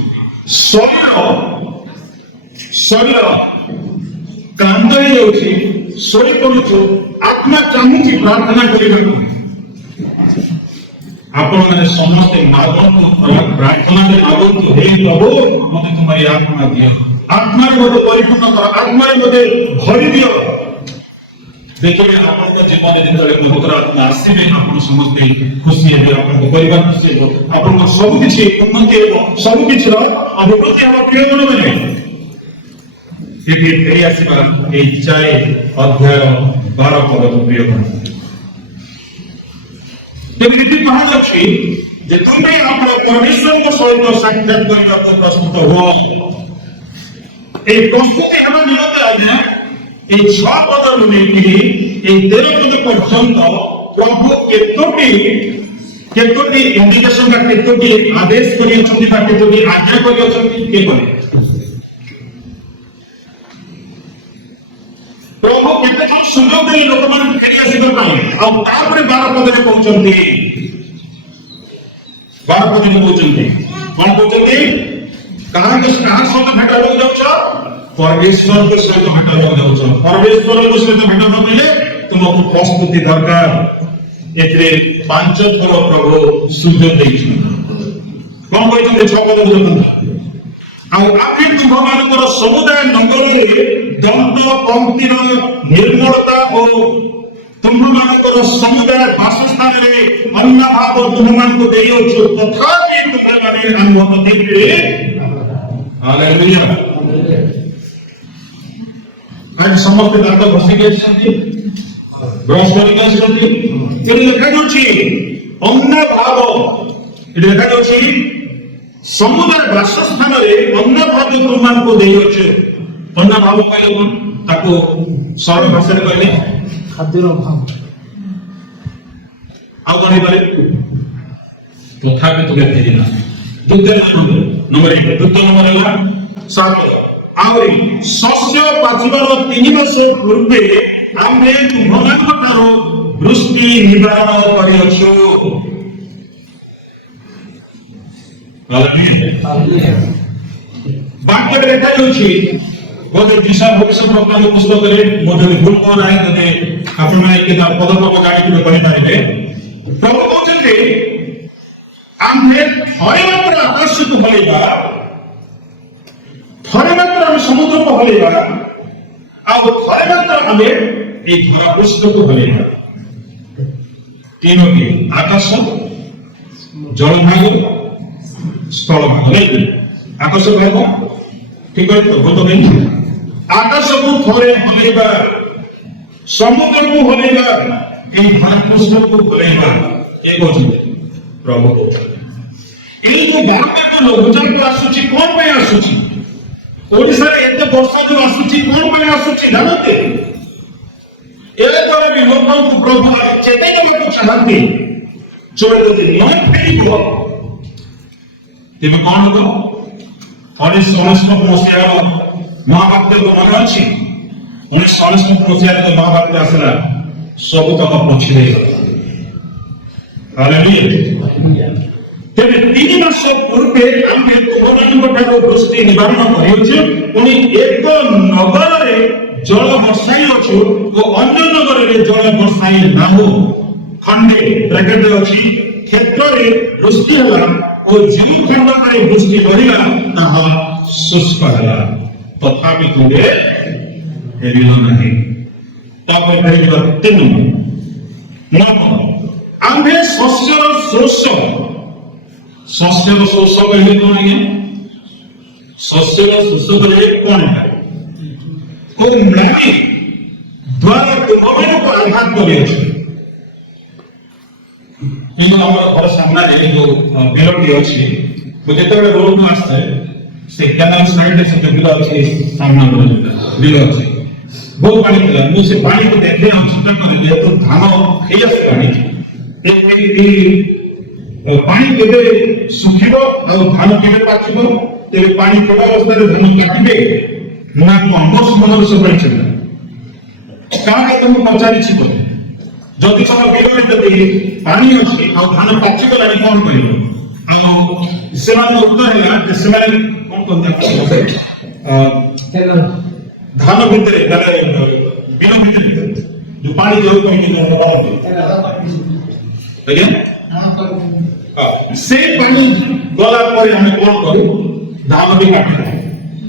ଶରୀର କ୍ଳାନ୍ତ ହେଇଯାଉଛି ଶୋଇ ପଡୁଛୁ ଆତ୍ମା ଚାହୁଁଛି ପ୍ରାର୍ଥନା କରିବାକୁ ଆପଣମାନେ ସମସ୍ତେ ମାଗନ୍ତୁ ପ୍ରାର୍ଥନାରେ ମାଗନ୍ତୁ ହେ ପ୍ରଭୁ ମତେ ତୁମରି ଆତ୍ମା ଦିଅ ଆତ୍ମାରେ ମୋତେ ପରିପୂର୍ଣ୍ଣ କର ଆତ୍ମାରେ ମୋତେ ଭରି ଦିଅ ଦେଖିବେ ଆପଣଙ୍କ ଜୀବନରେ ଯେତେବେଳେ ପବିତ୍ର ଆତ୍ମା ଆସିବେ ଆପଣ ସମସ୍ତେ ଖୁସି ହେବେ ଆପଣଙ୍କ ପରିବାର ଖୁସି ହେବ ଆପଣଙ୍କ ସବୁ କିଛି ଉନ୍ନତି ହେବ ସବୁ କିଛିର ଅଭିବୃଦ୍ଧି ହେବ ପ୍ରିୟ ମାନେ ଏଠି ଫେରି ଆସିବା ଏଇ 4 ଅଧ୍ୟାୟ 12 ପଦକୁ ପ୍ରିୟ ଏମିତି କୁହାଯାଉଛି ଯେ ତୁମେ ଆପଣ ପରମେଶ୍ୱରଙ୍କ ସହିତ ସାକ୍ଷାତ କରିବାକୁ ପ୍ରସ୍ତୁତ ହୁଅ এই প্রস্তুতি হেবা নিমন্তে আজ্ঞা এই 6 পদରୁ ନେଇକି এই 13 পদ পর্যন্ত প্রভু কেতোটি ইন্ডিকেশন বা কেতোটি আদেশ করিয়েছেন বা কেতোটি আজ্ঞা করিয়েছেন কে বলে প্রভু কেতে সুযোগ দেই লোকমান ফেরি আসিবা পাই আর তারপরে 12 পদরে পৌঁছন্তি 12 পদরে পৌঁছন্তি কোন পৌঁছন্তি কাহার সହିତ ভেଟ ହେବାକୁ ଯାଉଛ ପରମେଶ୍ୱରଙ୍କ ସହିତ ଭେଟ ହେବାକୁ ଯାଉଛ ପରମେଶ୍ୱରଙ୍କ ସହିତ ଭେଟ ନ ମିଳେ ତୁମକୁ ପ୍ରସ୍ତୁତି ଦରକାର ଏଥିରେ 5 ଥର ପ୍ରଭୁ ସୁଯୋଗ ଦେଇଛନ୍ତି କଣ କହିଛନ୍ତି 6 ପଦ ଦେଖନ୍ତୁ ଆଉ ଆଜି ତୁମମାନଙ୍କର ସମୁଦାୟ ନଗରରେ ଦନ୍ତ ପଙ୍କ୍ତିର ନିର୍ମଳତା ଓ ତୁମମାନଙ୍କର ସମୁଦାୟ ବାସସ୍ଥାନରେ ଅନ୍ୟ ଭାବ ତୁମମାନଙ୍କୁ ଦେଇଅଛୁ ତଥାପି ତୁମମାନେ ଅନୁଭବ ଦେଖିବେ ହାଲେଲୁୟା आज समस्त दांत घसी गेछन्ति ब्रश करि गेछन्ति एति लेखा अछि अन्य भाव एति लेखा अछि समुदाय वासस्थान रे अन्य भाव तुमान को देइ अछि अन्य भाव कहले ताको सरल भाषा रे कहले खाद्यर भाव आ गनि पारे तथापि तुगे फेरिना द्वितीय नंबर 1 द्वितीय नंबर ହେଲା 7 आउरी शस्य पाचिबार 3 वर्ष पूर्वे आमे तुमମାନଙ୍କ ଠାରୁ ବୃଷ୍ଟି ନିବାରଣ କରିଅଛୁ ବାକ୍ୟରେ ଲେଖାଯାଇଛି ବୋଧେ ଦିଶା ଭବିଷ୍ୟତ ବକ୍ତାଙ୍କ ପୁସ୍ତକରେ ମୁଁ ଯଦି ଭୁଲ କର ନାହିଁ ତେବେ ଆପଣମାନେ କେତେ ପଦକ୍ଷେପ ଜାଣିଥିବେ କହିପାରିବେ ପ୍ରଭୁ କହୁଛନ୍ତି ଆମେ ଥରେ ମାତ୍ର ଆକାଶକୁ ପଳେଇବା ଥରେ ମାତ୍ର ଆମେ ସମୁଦ୍ରକୁ ହଲେଇବା ଆଉ ଥରେ ମାତ୍ର ଆମେ এই ଧରା ପୃଷ୍ଠକୁ ହଲେଇବା। ତିନୋଟି ଆକାଶ, ଜଳଭାଗ, ସ୍ଥଳଭାଗ ନାଇଁ। ଆକାଶ କହିବ ଠିକ ଅଛି ତ ଭୂତ ନାହିଁ। ଆକାଶକୁ ଥରେ ହଲେଇବା, ସମୁଦ୍ରକୁ ହଲେଇବା, এই ଧରା ପୃଷ୍ଠକୁ ହଲେଇବା, ଏ କହୁଛନ୍ତି ପ୍ରଭୁ କହୁଛନ୍ତି। এই যে ବାରମ୍ବାର ଲଘୁଚାପ ଆସୁଛି କଣ ପାଇଁ ଆସୁଛି? ଓଡ଼ିଶାରେ ଏତେ ବର୍ଷା ଯୋଉ ଆସୁଛି କଣ ପାଇଁ ଆସୁଛି ଜାଣନ୍ତି? ଏଥର ବି ଲୋକଙ୍କୁ ପ୍ରଭୁ ଚେତାଇ ଦେବାକୁ ଚାହାନ୍ତି, ଯଦି ନ ଫେରିବ ତେବେ କଣ ହବ? 1969 ମସିହାର ମହାବାତ୍ୟା ମନେ ଅଛି? 1969 ମସିହାରେ ଯୋଉ ମହାବାତ୍ୟା ଆସିଲା ସବୁତକ ପଛରେ ହାଲେଲୁୟା। ତେବେ 3 ମାସ ପୂର୍ବେ ଆମେ ତୁମମାନଙ୍କ ଠାରୁ ଦୃଷ୍ଟି ନିବାରଣ କରିଅଛୁ, ପୁଣି ଏକ ନଗରରେ ଜଳ ବର୍ଷାଇଅଛୁ ଓ ଅନ୍ୟ ନଗରରେ ଜଳ ବର୍ଷାଇ ନାହୁଁ। ଖଣ୍ଡେ ବ୍ରାକେଟରେ ଅଛି କ୍ଷେତ୍ରରେ ବୃଷ୍ଟି ହେଲା ଓ ଯେଉଁ ଖଣ୍ଡରେ ବୃଷ୍ଟି ରହିଲା ତାହା ଶୁଷ୍କ ହେଲା, ତଥାପି ତୁମେ ଫେରିଲ ନାହିଁ। ତାପରେ ଫେରିବା 3 ନମ୍ବର, ଆମ୍ଭେ ଶସ୍ୟର ଶୋଷ କହିଲେ କଣ? ଶସ୍ୟର ଶୋଷ କହିଲେ କଣ? କୋଉ ମ୍ଳାନି ଦ୍ୱାରା ତୁମମାନଙ୍କୁ ଆଘାତ କରିଅଛି। କିନ୍ତୁ ଆମର ଘର ସାମ୍ନାରେ ଯୋଉ ବିଲଟି ଅଛି, ମୁଁ ଯେତେବେଳେ ରୋଡକୁ ଆସିଥାଏ ସେ କେନାଲ ସାଇଡରେ ସେ ବିଲ ଅଛି, ସାମ୍ନା ବିଲ ଅଛି, ବହୁତ ପାଣି ଥିଲା। ମୁଁ ସେ ପାଣିକୁ ଦେଖେ ଆଉ ଚିନ୍ତା କରେ ଯେହେତୁ ଧାନ ହେଇ ଆସିଲାଣି, ପାଣି କେବେ ଶୁଖିବ ଆଉ ଧାନ କେବେ ପାଚିବ, ତେବେ ପାଣି ଥିବା ଅବସ୍ଥାରେ ଧାନ କାଟିବେ ନା କଣ ମନୋରସ ପାଇଛନ୍ତି? କାରଣ ମୁଁ ପଚାରିଛି ବୋଧେ ଯଦି ତମ ବିଲରେ ଯଦି ପାଣି ଅଛି ଆଉ ଧାନ ପାଚିଗଲାଣି କଣ କରିବ? ଆଉ ସେମାନେ ଉତ୍ତର ହେଲା ଯେ ସେମାନେ କଣ କହନ୍ତି ଧାନ ଭିତରେ ବିଲ ଭିତରେ ଯୋଉ ପାଣି ଯୋଉ ଆଜ୍ଞା ସେ ପାଣି ଗଲା ପରେ ଆମେ କଣ କରୁ? ଧାନ ବି କାଟିଥାଉ।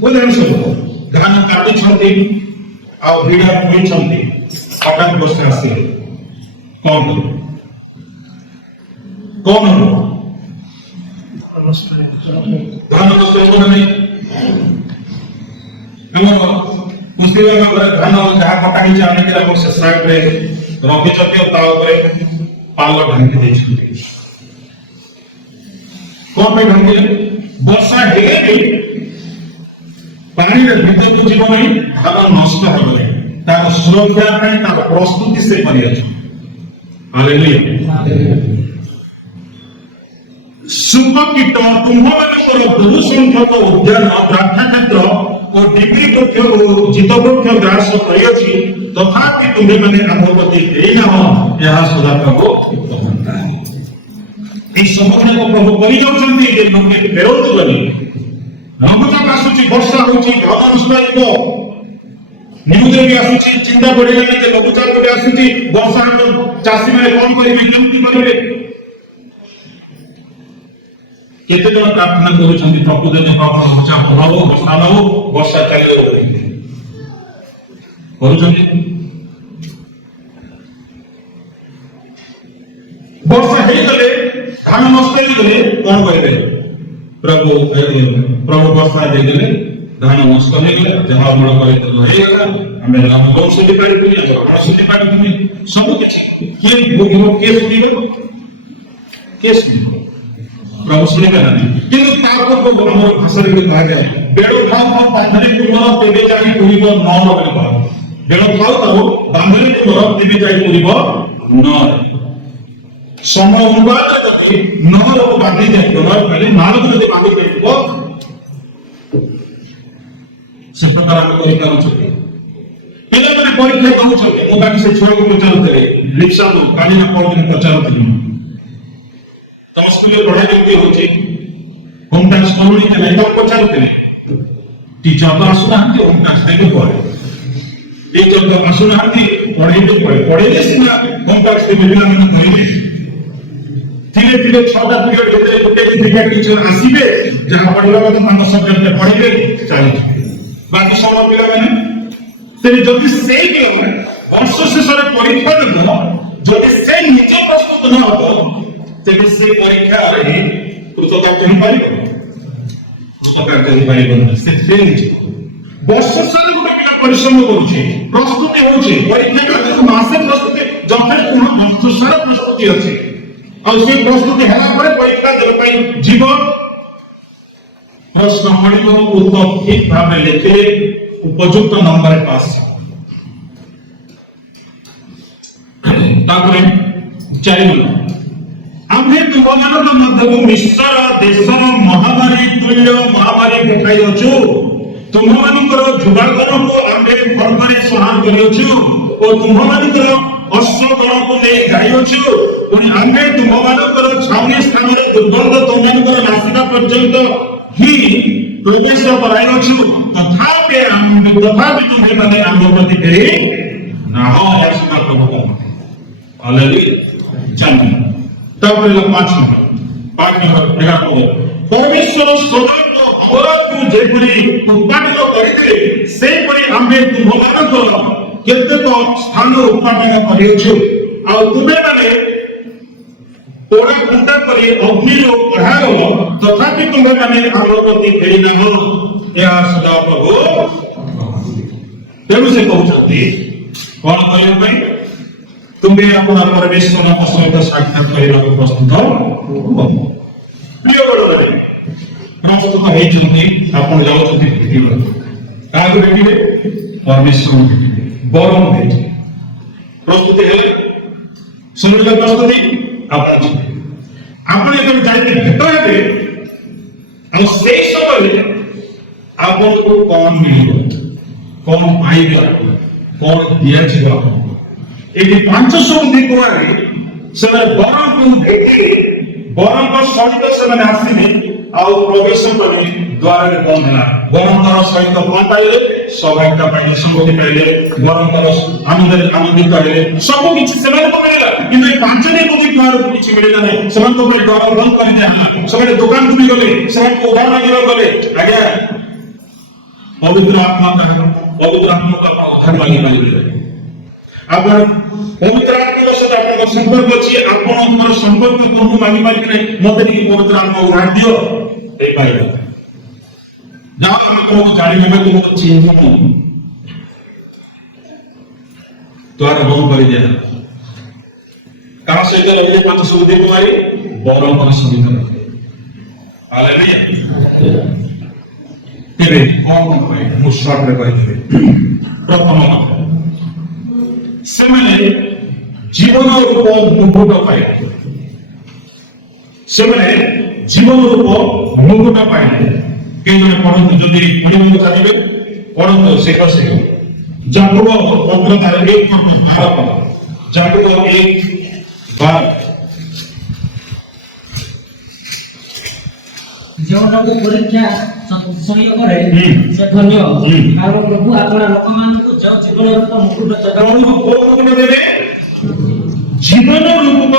ବୁଝିଲେ ସବୁ ଧାନ କାଟିଛନ୍ତି ଆଉ ଭିଡା ହୋଇଛନ୍ତି, ହଠାତ୍ ବର୍ଷା ଆସିଲେ କଣ ହବ? ଧାନ ନଷ୍ଟ ହେବ ନାହିଁ। ଆମର ପଶ୍ଚିମବଙ୍ଗରେ ଧାନ ଯାହା କଟା ହେଇଛି ଆଣିକି ଆମର ସେ ସାଇଡରେ ରଖିଛନ୍ତି, ତା ଉପରେ ପାଲ ଢାଙ୍କି ଦେଇଛନ୍ତି। କଣ ପାଇଁ ଢାଙ୍କିଲେ? ବର୍ଷା ହେଲେ ବି ପାଣିରେ ଭିତରକୁ ଯିବ ନାହିଁ, ଧାନ ନଷ୍ଟ ହେବ ନାହିଁ। ତାର ସୁରକ୍ଷା ପାଇଁ ତାର ପ୍ରସ୍ତୁତି ସେ କରିଅଛି। ସୁପକୀଟ ତୁମ୍ଭମାନଙ୍କର ବହୁ ସଂଖ୍ୟକ ଉଦ୍ୟାନ, ଦ୍ରାକ୍ଷା କ୍ଷେତ୍ର ଓ ଡିଗ୍ରୀ ବୃକ୍ଷ ଓ ଜିତ ବୃକ୍ଷ ଗ୍ରାସ କରିଅଛି, ତଥାପି ତୁମ୍ଭେମାନେ ଆମ ପ୍ରତି ଦେଇନାହ, ଏହା ସଦାପ୍ରଭୁ। এই সমুদ্রক প্রভু করি যাচ্ছেন যে লোকে ফেরত বলি লঘুচাপ আসুচি, বর্ষা হচ্ছে, ধান নষ্ট হইব, নিউজরে বি আসুচি, চিন্তা পড়িলানি যে লঘুচাপ গোটে আসুচি, বর্ষা হলে চাষী মানে কম করিবে, কেমতি করিবে? কেতে জন প্রার্থনা করছেন প্রভু যেন কখন লঘুচাপ হব, বর্ষা হব, বর্ষা চালিয়ে করছেন। ବର୍ଷା ହେଇଗଲେ ଧାନ ନଷ୍ଟ ହେଇଗଲେ କଣ କରିବେ? ପ୍ରଭୁ ବର୍ଷା ଦେଇଦେଲେ ଧାନ ନଷ୍ଟ ହେଇଗଲେ, ଯାହା ଅମଳ କରିଦେଲେ ହେଇଗଲା, ଆମେ ଧାନ ଶୁଦ୍ଧି ପାରିବୁନି, ଆମର ଅମଳ ଶୁଦ୍ଧି ପାରିବୁନି, ସବୁ କିଛି କିଏ ଭୋଗିବ, କିଏ ଶୁଣିବ? କିଏ ଶୁଣିବ? ପ୍ରଭୁ ଶୁଣିବେ ନାହିଁ। କିନ୍ତୁ ତା ପୂର୍ବରୁ ଆମର ଭାଷାରେ କୁହାଯାଏ, ବେଳ ଥାଉ ଥାଉ ବାନ୍ଧରେ ତୁମର ତେବେ ଯାଇ ପୁରିବ ନ ନବେ ଘର। ବେଳ ଥାଉ ଥାଉ ବାନ୍ଧରେ ତୁମର ତେବେ ଯାଇ ପୁରିବ ନ। ସମୟ ଅନୁପାତରେ ଯଦି ନହରକୁ ବାନ୍ଧି ଯାଇଥିବ, ନାଳକୁ ଯଦି ବାନ୍ଧି ଯାଇଥିବ, ସେ ପ୍ରକାର ଆମେ କରିପାରୁଛୁ। ପିଲାମାନେ ପରୀକ୍ଷା ଦଉଛନ୍ତି, ମୁଁ ତାକୁ ସେ ଛୁଆକୁ ପଚାରୁଥିଲି, ଲିପ୍ସା କାଲି ନା ପରଦିନ ପଚାରୁଥିଲି, ତମ ସ୍କୁଲରେ ପଢା କେମିତି ହଉଛି, ହୋମ ଟାସ୍କ କରୁନି କି ନାହିଁ, ତାକୁ ପଚାରୁଥିଲି। ଟିଚର ତ ଆସୁନାହାନ୍ତି, ହୋମ ଟାସ୍କ ଦେବେ ପରେ। ଟିଚର ତ ଆସୁନାହାନ୍ତି, ପଢେଇବେ ପରେ, ପଢେଇଲେ ସିନା ହୋମ ଟାସ୍କ ଦେବେ, ପିଲାମାନେ ଧରିବେ। धीरे धीरे 6टा पीरियड ଭିତରେ ଗୋଟେ ଦିଟା ଟିଚର ଆସିବେ, ଯାହା ପଢିବା କଥା ତାଙ୍କ ସବଜେକ୍ଟରେ ପଢିବେ, ଚାଲିଯିବେ। ବାକି ସବୁ ପିଲାମାନେ ତେବେ ଯଦି ସେଇ ପିଲାମାନେ ବର୍ଷ ଶେଷରେ ପରୀକ୍ଷା ଦେବ ଯଦି ସେ ନିଜେ ପ୍ରସ୍ତୁତ ନ ହେବ ତେବେ ସେ ପରୀକ୍ଷାରେ କୃତକାର୍ଯ୍ୟ ହେଇପାରିବ ନାହିଁ ସେ ନିଜେ ବର୍ଷ ସାରା ଗୋଟେ ପିଲା ପରିଶ୍ରମ କରୁଛି ପ୍ରସ୍ତୁତି ହଉଛି ପରୀକ୍ଷା କାର୍ଯ୍ୟକୁ ମାସେ ପ୍ରସ୍ତୁତି ଯଥେଷ୍ଟ ବର୍ଷ ସାରା ପ୍ରସ୍ତୁତି ଅଛି ଆଉ ସେ ପ୍ରସ୍ତୁତି ହେଲା ପରେ ପରୀକ୍ଷା ଦେବା ପାଇଁ ଯିବ प्रश्न पढ़िब उत्तर ठीक भाव लिखे उपयुक्त नंबर पास तापरे चाहिए आम्हे तुमମାନଙ୍କ ମଧ୍ୟକୁ ମିଶ୍ର ଦେଶର ମହାମାରୀ ତୁଲ୍ୟ ମହାମାରୀ ପଠାଇ ଅଛୁ ତୁମମାନଙ୍କର ଯୁବାଗଣକୁ ଆମ୍ଭେ ଖର୍ବରେ ସଂହାର କରିଅଛୁ ଓ ତୁମମାନଙ୍କର ଅଶ୍ୱଗଣକୁ ନେଇ ଯାଇଅଛୁ ପୁଣି ଆମ୍ଭେ ତୁମମାନଙ୍କର ଛାଉଣି ସ୍ଥାନରେ ଦୁର୍ଗନ୍ଧ ତୁମମାନଙ୍କର ନାସିକା ପର୍ଯ୍ୟନ୍ତ ही प्रवेश कराई अछि तथापि तुम्हें माने आम प्रति फेरी ना हो ऐसा प्रभु ऑलरेडी जानि तब 5 नंबर 11 परमेश्वर सोदन को अवराध को जेपरी उत्पादन करते से परी आम्हे तुमମାନଙ୍କର केतेक स्थान उत्पादन करियो आ तुमे माने थोड़ा घंटा पर अग्नि जो बढ़ाओ तथापि तुम्हें माने आम प्रति फेरी ना हो यह सदा प्रभु तेणु से कहते कौन कहले भाई तुम्हें अपना परमेश्वर सहित साक्षात करने को प्रस्तुत हो प्रिय बड़े प्रस्तुत होइछन्ती आपण जाउछन्ती पृथ्वी काहे देखिबे परमेश्वर बरम देछि प्रस्तुति है सुनिले प्रस्तुति आपण एकर जाइते भेट हेबे आ से समय आपण को कौन मिलिबो कौन पाइबे कौन दिया जिवो एटी 500 दिगवारे से बरम को भेटी बरम को सहित से माने आसीबे आ प्रवेश करे द्वार रे बंद होला बरम कर सहित कोन पाइले सौभाग्य पाइले संगति पाइले बरम कर आनंदित पाइले सब किछि से माने मिलला किंतु 5 दिन को द्वार को किछि मिलला नै समान को द्वार बंद कर दिया सब दुकान को भी गले सब को उधार मांगे गले आगे पवित्र आत्मा का उधार मांगे आपण पवित्र आत्मा सहित आपन संपर्क अछि आपनकर संपर्क कोन मांगी मांगी नै मते कि पवित्र आत्मा उधार दियो ए पाइला ना हम को गाड़ी में तो चिन्ह द्वार बंद कर दिया कहां से इधर लगे 500 दिन मारी बरम पर सुविधा हालेलुया तेरे कौन कोई मुश्किल रे कहि प्रथम सेमने जीवन रूप मुकुट पाए सेमने जीवन रूप मुकुट पाए के जने पढନ୍ତୁ जदि पढिବାକୁ चाहिए पढନ୍ତୁ शेख जाकुब 15 तारिख 1 जाकुब 1:12 ଯେଉଁଟାକୁ ପରୀକ୍ଷା ସହ୍ୟ କରେ ସେ ଧନ୍ୟ କାରଣ ପ୍ରଭୁ ଆପଣ ଲୋକମାନଙ୍କୁ ଯେଉଁ ଜୀବନ ରୂପ ମୁକୁଟ ଦେବେ ଜୀବନ ରୂପ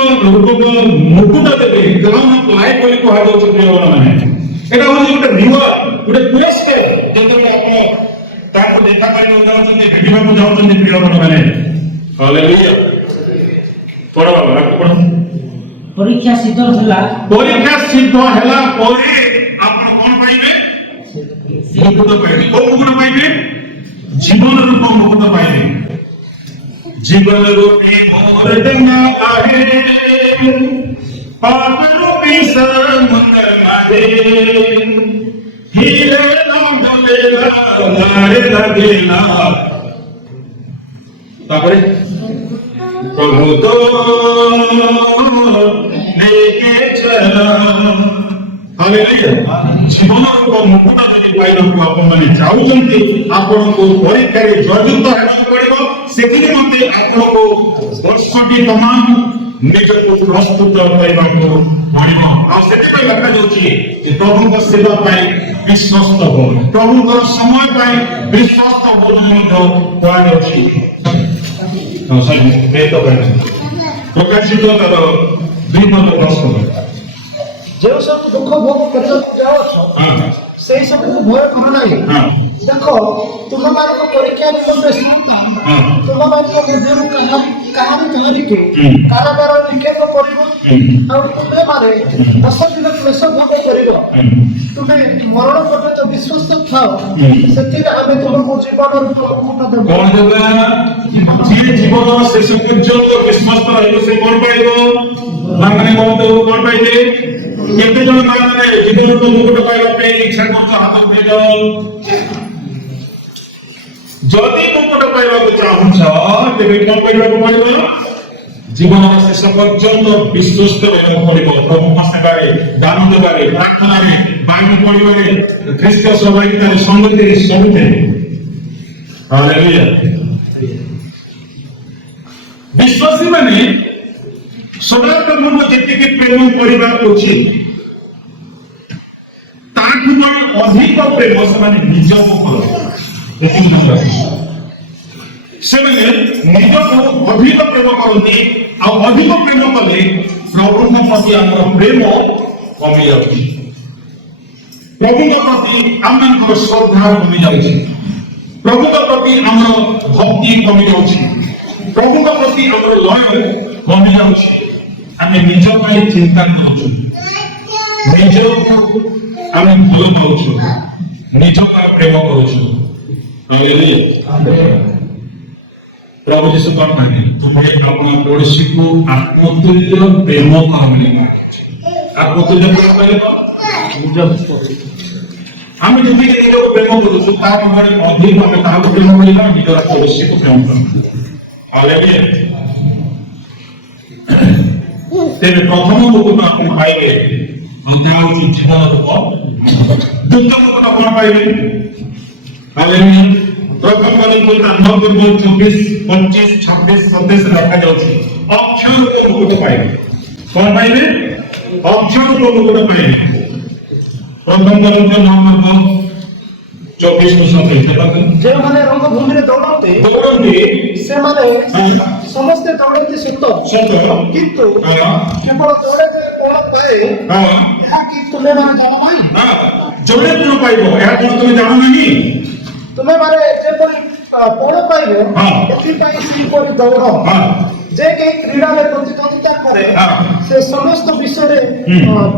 ମୁକୁଟ ଦେବେ କାରଣ ଲାଇ ବୋଲି କୁହାଯାଉଛି ପ୍ରିୟଗଣ ମାନେ ଏଟା ହଉଛି ଗୋଟେ ରିୱାର୍ଡ ଗୋଟେ ପୁରସ୍କାର ଯେତେବେଳେ ଆପଣ ତାଙ୍କୁ ଦେଖା କରିବାକୁ ଯାଉଛନ୍ତି ଭେଟିବାକୁ ଯାଉଛନ୍ତି ପ୍ରିୟଗଣ ମାନେ ହାଲେଲୁୟା ପଢ ବାବା ପରୀକ୍ଷା ସିଦ୍ଧ ହେଲା ପରେ ଆପଣ କଣ ପାଇବେ ମୁକୁଟ ପାଇବେ କୋଉ ମୁକୁଟ ପାଇବେ जीवन रूप मुकुट पाइबे जीवन रूपी मोर देना आहे पाप रूपी समन आहे हीरे लंगलेला नारे लगेला तापरे प्रभु तो लेके चला हालेलुया जीवन रूप मुकुट जदि पाइବାକୁ ଆପଣ ମାନେ ଚାହୁଛନ୍ତି ଆପଣଙ୍କୁ ପରୀକ୍ଷାରେ ଜୟଯୁକ୍ତ ହେବାକୁ ପଡ଼ିବ ସେଥିରେ ମତେ ଆପଣଙ୍କୁ ବର୍ଷଟି ତମାମ ନିଜକୁ ପ୍ରସ୍ତୁତ କରିବାକୁ ପଡ଼ିବ ଆଉ ସେଥିପାଇଁ ଲେଖାଯାଉଛି ଯେ ପ୍ରଭୁଙ୍କ ସେବା ପାଇଁ ବିଶ୍ୱସ୍ତ ହୁଅ ପ୍ରଭୁଙ୍କର ସମୟ ପାଇଁ ବିଶ୍ୱସ୍ତ ହୁଅ ମଧ୍ୟ କୁହାଯାଉଛି ପ୍ରକାଶିତ ତାର 2 ନମ୍ବର ପ୍ରଶ୍ନ जो सब दुख भोग करते जाओ সেই ସବୁ ଭୟ କର ନାହିଁ। ହଁ ଦେଖ ତୁମମାନଙ୍କ ପରୀକ୍ଷା ନିମନ୍ତେ ହଁ ତୁମମାନଙ୍କ ମଧ୍ୟରୁ କାହାରିକି ହୁଁ। କାରାଗାର ନିକ୍ଷେପ କରିବ ହୁଁ। ଆଉ ତୁମେମାନେ 10 ଦିନ କ୍ଲେଶ ଭୋଗ କରିବ। ତୁମେ ମରଣ ପର୍ଯ୍ୟନ୍ତ ବିଶ୍ୱସ୍ତ ଥାଅ, ହୁଁ। ସେଥିରେ ଆମେ ତୁମକୁ ଜୀବନର ମୁକୁଟ ଦେବୁ। କଣ ଦେବା ଯିଏ ଜୀବନ ଶେଷ ପର୍ଯ୍ୟନ୍ତ ବିଶ୍ଵସ୍ତ ରହିବ ସେ କଣ ପାଇବ ମାନେ କଣ ପାଇବେ କେତେ ଜଣ ମାନେ ଜୀବନର ମୁକୁଟ ପାଇବା ପାଇଁ ଇଚ୍ଛା କରୁଛ ହାତ ଉଠେଇଲ ଯଦି ମୁକୁଟ ପାଇବାକୁ ଚାହୁଁଛ ତେବେ କଣ କରିବାକୁ ପଡିବ ଜୀବନର ଶେଷ ପର୍ଯ୍ୟନ୍ତ ବିଶ୍ୱସ୍ତ ରହିବାକୁ ପଡିବ ପ୍ରଭୁଙ୍କ ସେବାରେ ଦାନ ଦେବାରେ ପ୍ରାର୍ଥନାରେ ବାଣୀ ପଢିବାରେ ଖ୍ରୀଷ୍ଟ ସଭାରେ ସଂଗତିରେ ସବୁଥିରେ ହାଲେଲୁୟା ବିଶ୍ୱାସୀ ମାନେ ସଦାପ୍ରଭୁଙ୍କ ଯେତିକି ପ୍ରେମ କରିବା ଉଚିତ ତାଠୁ ଅଧିକ ପ୍ରେମ ସେମାନେ ନିଜକୁ କରନ୍ତି ସେମାନେ ନିଜକୁ ଅଧିକ ପ୍ରେମ କରନ୍ତି ଆଉ ଅଧିକ ପ୍ରେମ କଲେ ପ୍ରଭୁଙ୍କ ପ୍ରତି ଆମର ପ୍ରେମ କମି ଯାଉଛି ପ୍ରଭୁଙ୍କ ପ୍ରତି ଆମମାନଙ୍କର ଶ୍ରଦ୍ଧା କମି ଯାଉଛି ପ୍ରଭୁଙ୍କ ପ୍ରତି ଆମର ଭକ୍ତି କମି ଯାଉଛି ପ୍ରଭୁଙ୍କ ପ୍ରତି ଆମର ଲୟ କମି ଯାଉଛି ଆମେ ନିଜ ପାଇଁ ଚିନ୍ତା କରୁଛୁ ନିଜକୁ ଆମେ ଭଲ ପାଉଛୁ ନିଜ ପାଇଁ ପ୍ରେମ କରୁଛୁ ପ୍ରଭୁ ଯୀଶୁ କଣ କହିଲେ ତୁମେ ଆପଣ ପଡୋଶୀକୁ ଆତ୍ମତୁଲ୍ୟ ପ୍ରେମ କର ଆତ୍ମତୁଲ୍ୟ ପ୍ରେମ କହିଲେ ଆମେ ଯେତିକି ନିଜକୁ ପ୍ରେମ କରୁଛୁ ତା ପାଖରେ ଅଧିକ ଆମେ କାହାକୁ ପ୍ରେମ କରିବା ନିଜର ପଡୋଶୀକୁ ପ୍ରେମ କରିବା ତେବେ ପ୍ରଥମ ମୁକୁଟ ଆପଣ ପାଇବେ ଅଧା ହଉଛି ଜୀବନ ରୂପ ଦ୍ୱିତୀୟ ମୁକୁଟ ଆପଣ ପାଇବେ ପ୍ରଥମ କରନ୍ତୁ 24, 25, 26, 27 ଲେଖାଯାଉଛି ଅକ୍ଷର ମୁକୁଟ ପାଇବେ କଣ ପାଇବେ ଅକ୍ଷର ମୁକୁଟ ପାଇବେ ପ୍ରଥମ କରନ୍ତୁ 24-27 ଯେଉଁମାନେ ରଙ୍ଗଭୂମିରେ ଦୌଡ଼ନ୍ତି ସେମାନେ ସମସ୍ତେ ଦୌଡ଼ନ୍ତି ସତ କିନ୍ତୁ କେବଳ ଦୌଡ଼େ ଯେ କଣ ପାଏ ଏହା କି ତୁମେମାନେ ଜାଣ ନାହିଁ ଯୋଡ଼େ କଣ ପାଇବ ଏହା କଣ ତୁମେ ଜାଣ ନାହିଁ ତୁମେମାନେ ଯେପରି କଣ ପାଇବ ଏଥିପାଇଁ ସେପରି ଦୌଡ଼ ଯେ କେହି କ୍ରୀଡ଼ାରେ ପ୍ରତିଦ୍ୱନ୍ଦିତା କରେ ସେ ସମସ୍ତ ବିଷୟରେ